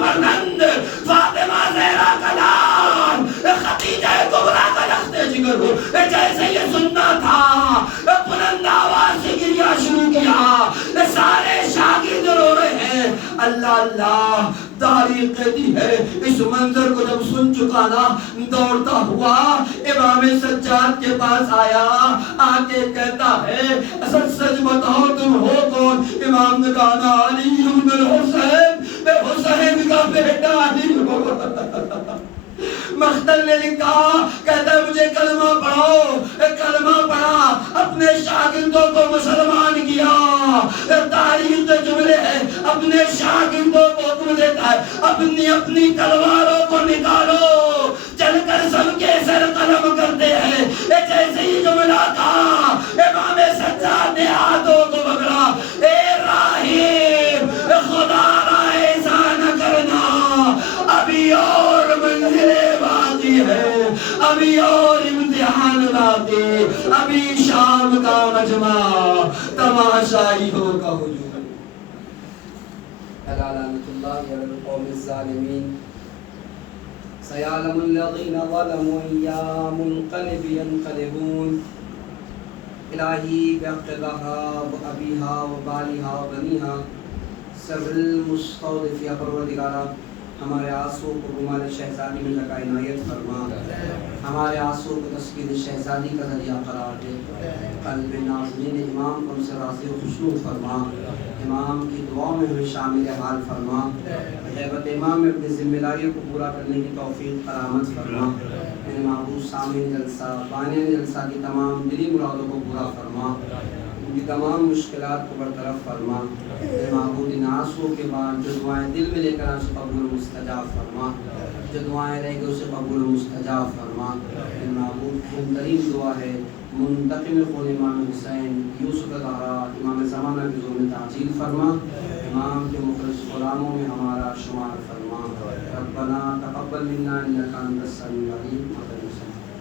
اللہ تاریخ کہتی ہے اس منظر کو جب سن چکا نا دوڑتا ہوا امام سجاد کے پاس آیا آ کے کہتا ہے سچ سچ بتاؤ تم ہو کون؟ امام نے کہا نا علی بن الحسین میں حسین کا بیٹا علی ہوں مختل نے لکھا کہتا ہے مجھے کلمہ پڑھاؤ کلمہ پڑھا اپنے شاگردوں کو مسلمان کیا تاریخ کے جملے ہیں اپنے شاگردوں کو حکم دیتا ہے اپنی تلواروں کو نکالو چل کر سب کے سر قلم کرتے ہیں جیسے ہی جملہ تھا امام سجاد نے ہاتھوں کو پکڑا اے راہب خدا را ایسا نہ کرنا ابھی اور منزلیں باقی ہے ابھی اور امتحان باقی ابھی شام کا مجمع تماشائیوں کا ہجوم الا لعنۃ اللہ علی القوم الظالمین سيعلم الذين ظلموا أي منقلب ينقلبون الہی باقتداها وابیها وبالها وبنیها سر المستودع یا پروردگارا ہمارے آنسو کو رومال شہزادی میں لگا عنایت فرما ہمارے آنسو کو تسکین شہزادی کا ذریعہ قرار دے قلب ناظرین امام کو ہم سے راضی و خوشنو فرما امام کی دعاؤں میں ہمیں شامل حال فرما غیبت امام میں اپنی ذمہ داریوں کو پورا کرنے کی توفیق فرامت فرما میرے محبوب سامعین جلسہ بانیان جلسہ کی تمام دلی مرادوں کو پورا فرما ان کی تمام مشکلات کو برطرف فرما میرے محبوب ان آنسوؤں کے بعد جو دعائیں دل میں لے کر اسے قبول و مستجاب فرما جو دعائیں رہ گئے اسے قبول و مستجاب فرما میرے محبوب اہم ترین دعا ہے منتقم خون امام حسین یوسف زہرا امام زمانہ کی ظلم تعجیل فرما امام کے مخلص غلاموں میں ہمارا شمار فرما ربنا تقبل منا انک انت السمیع العلیم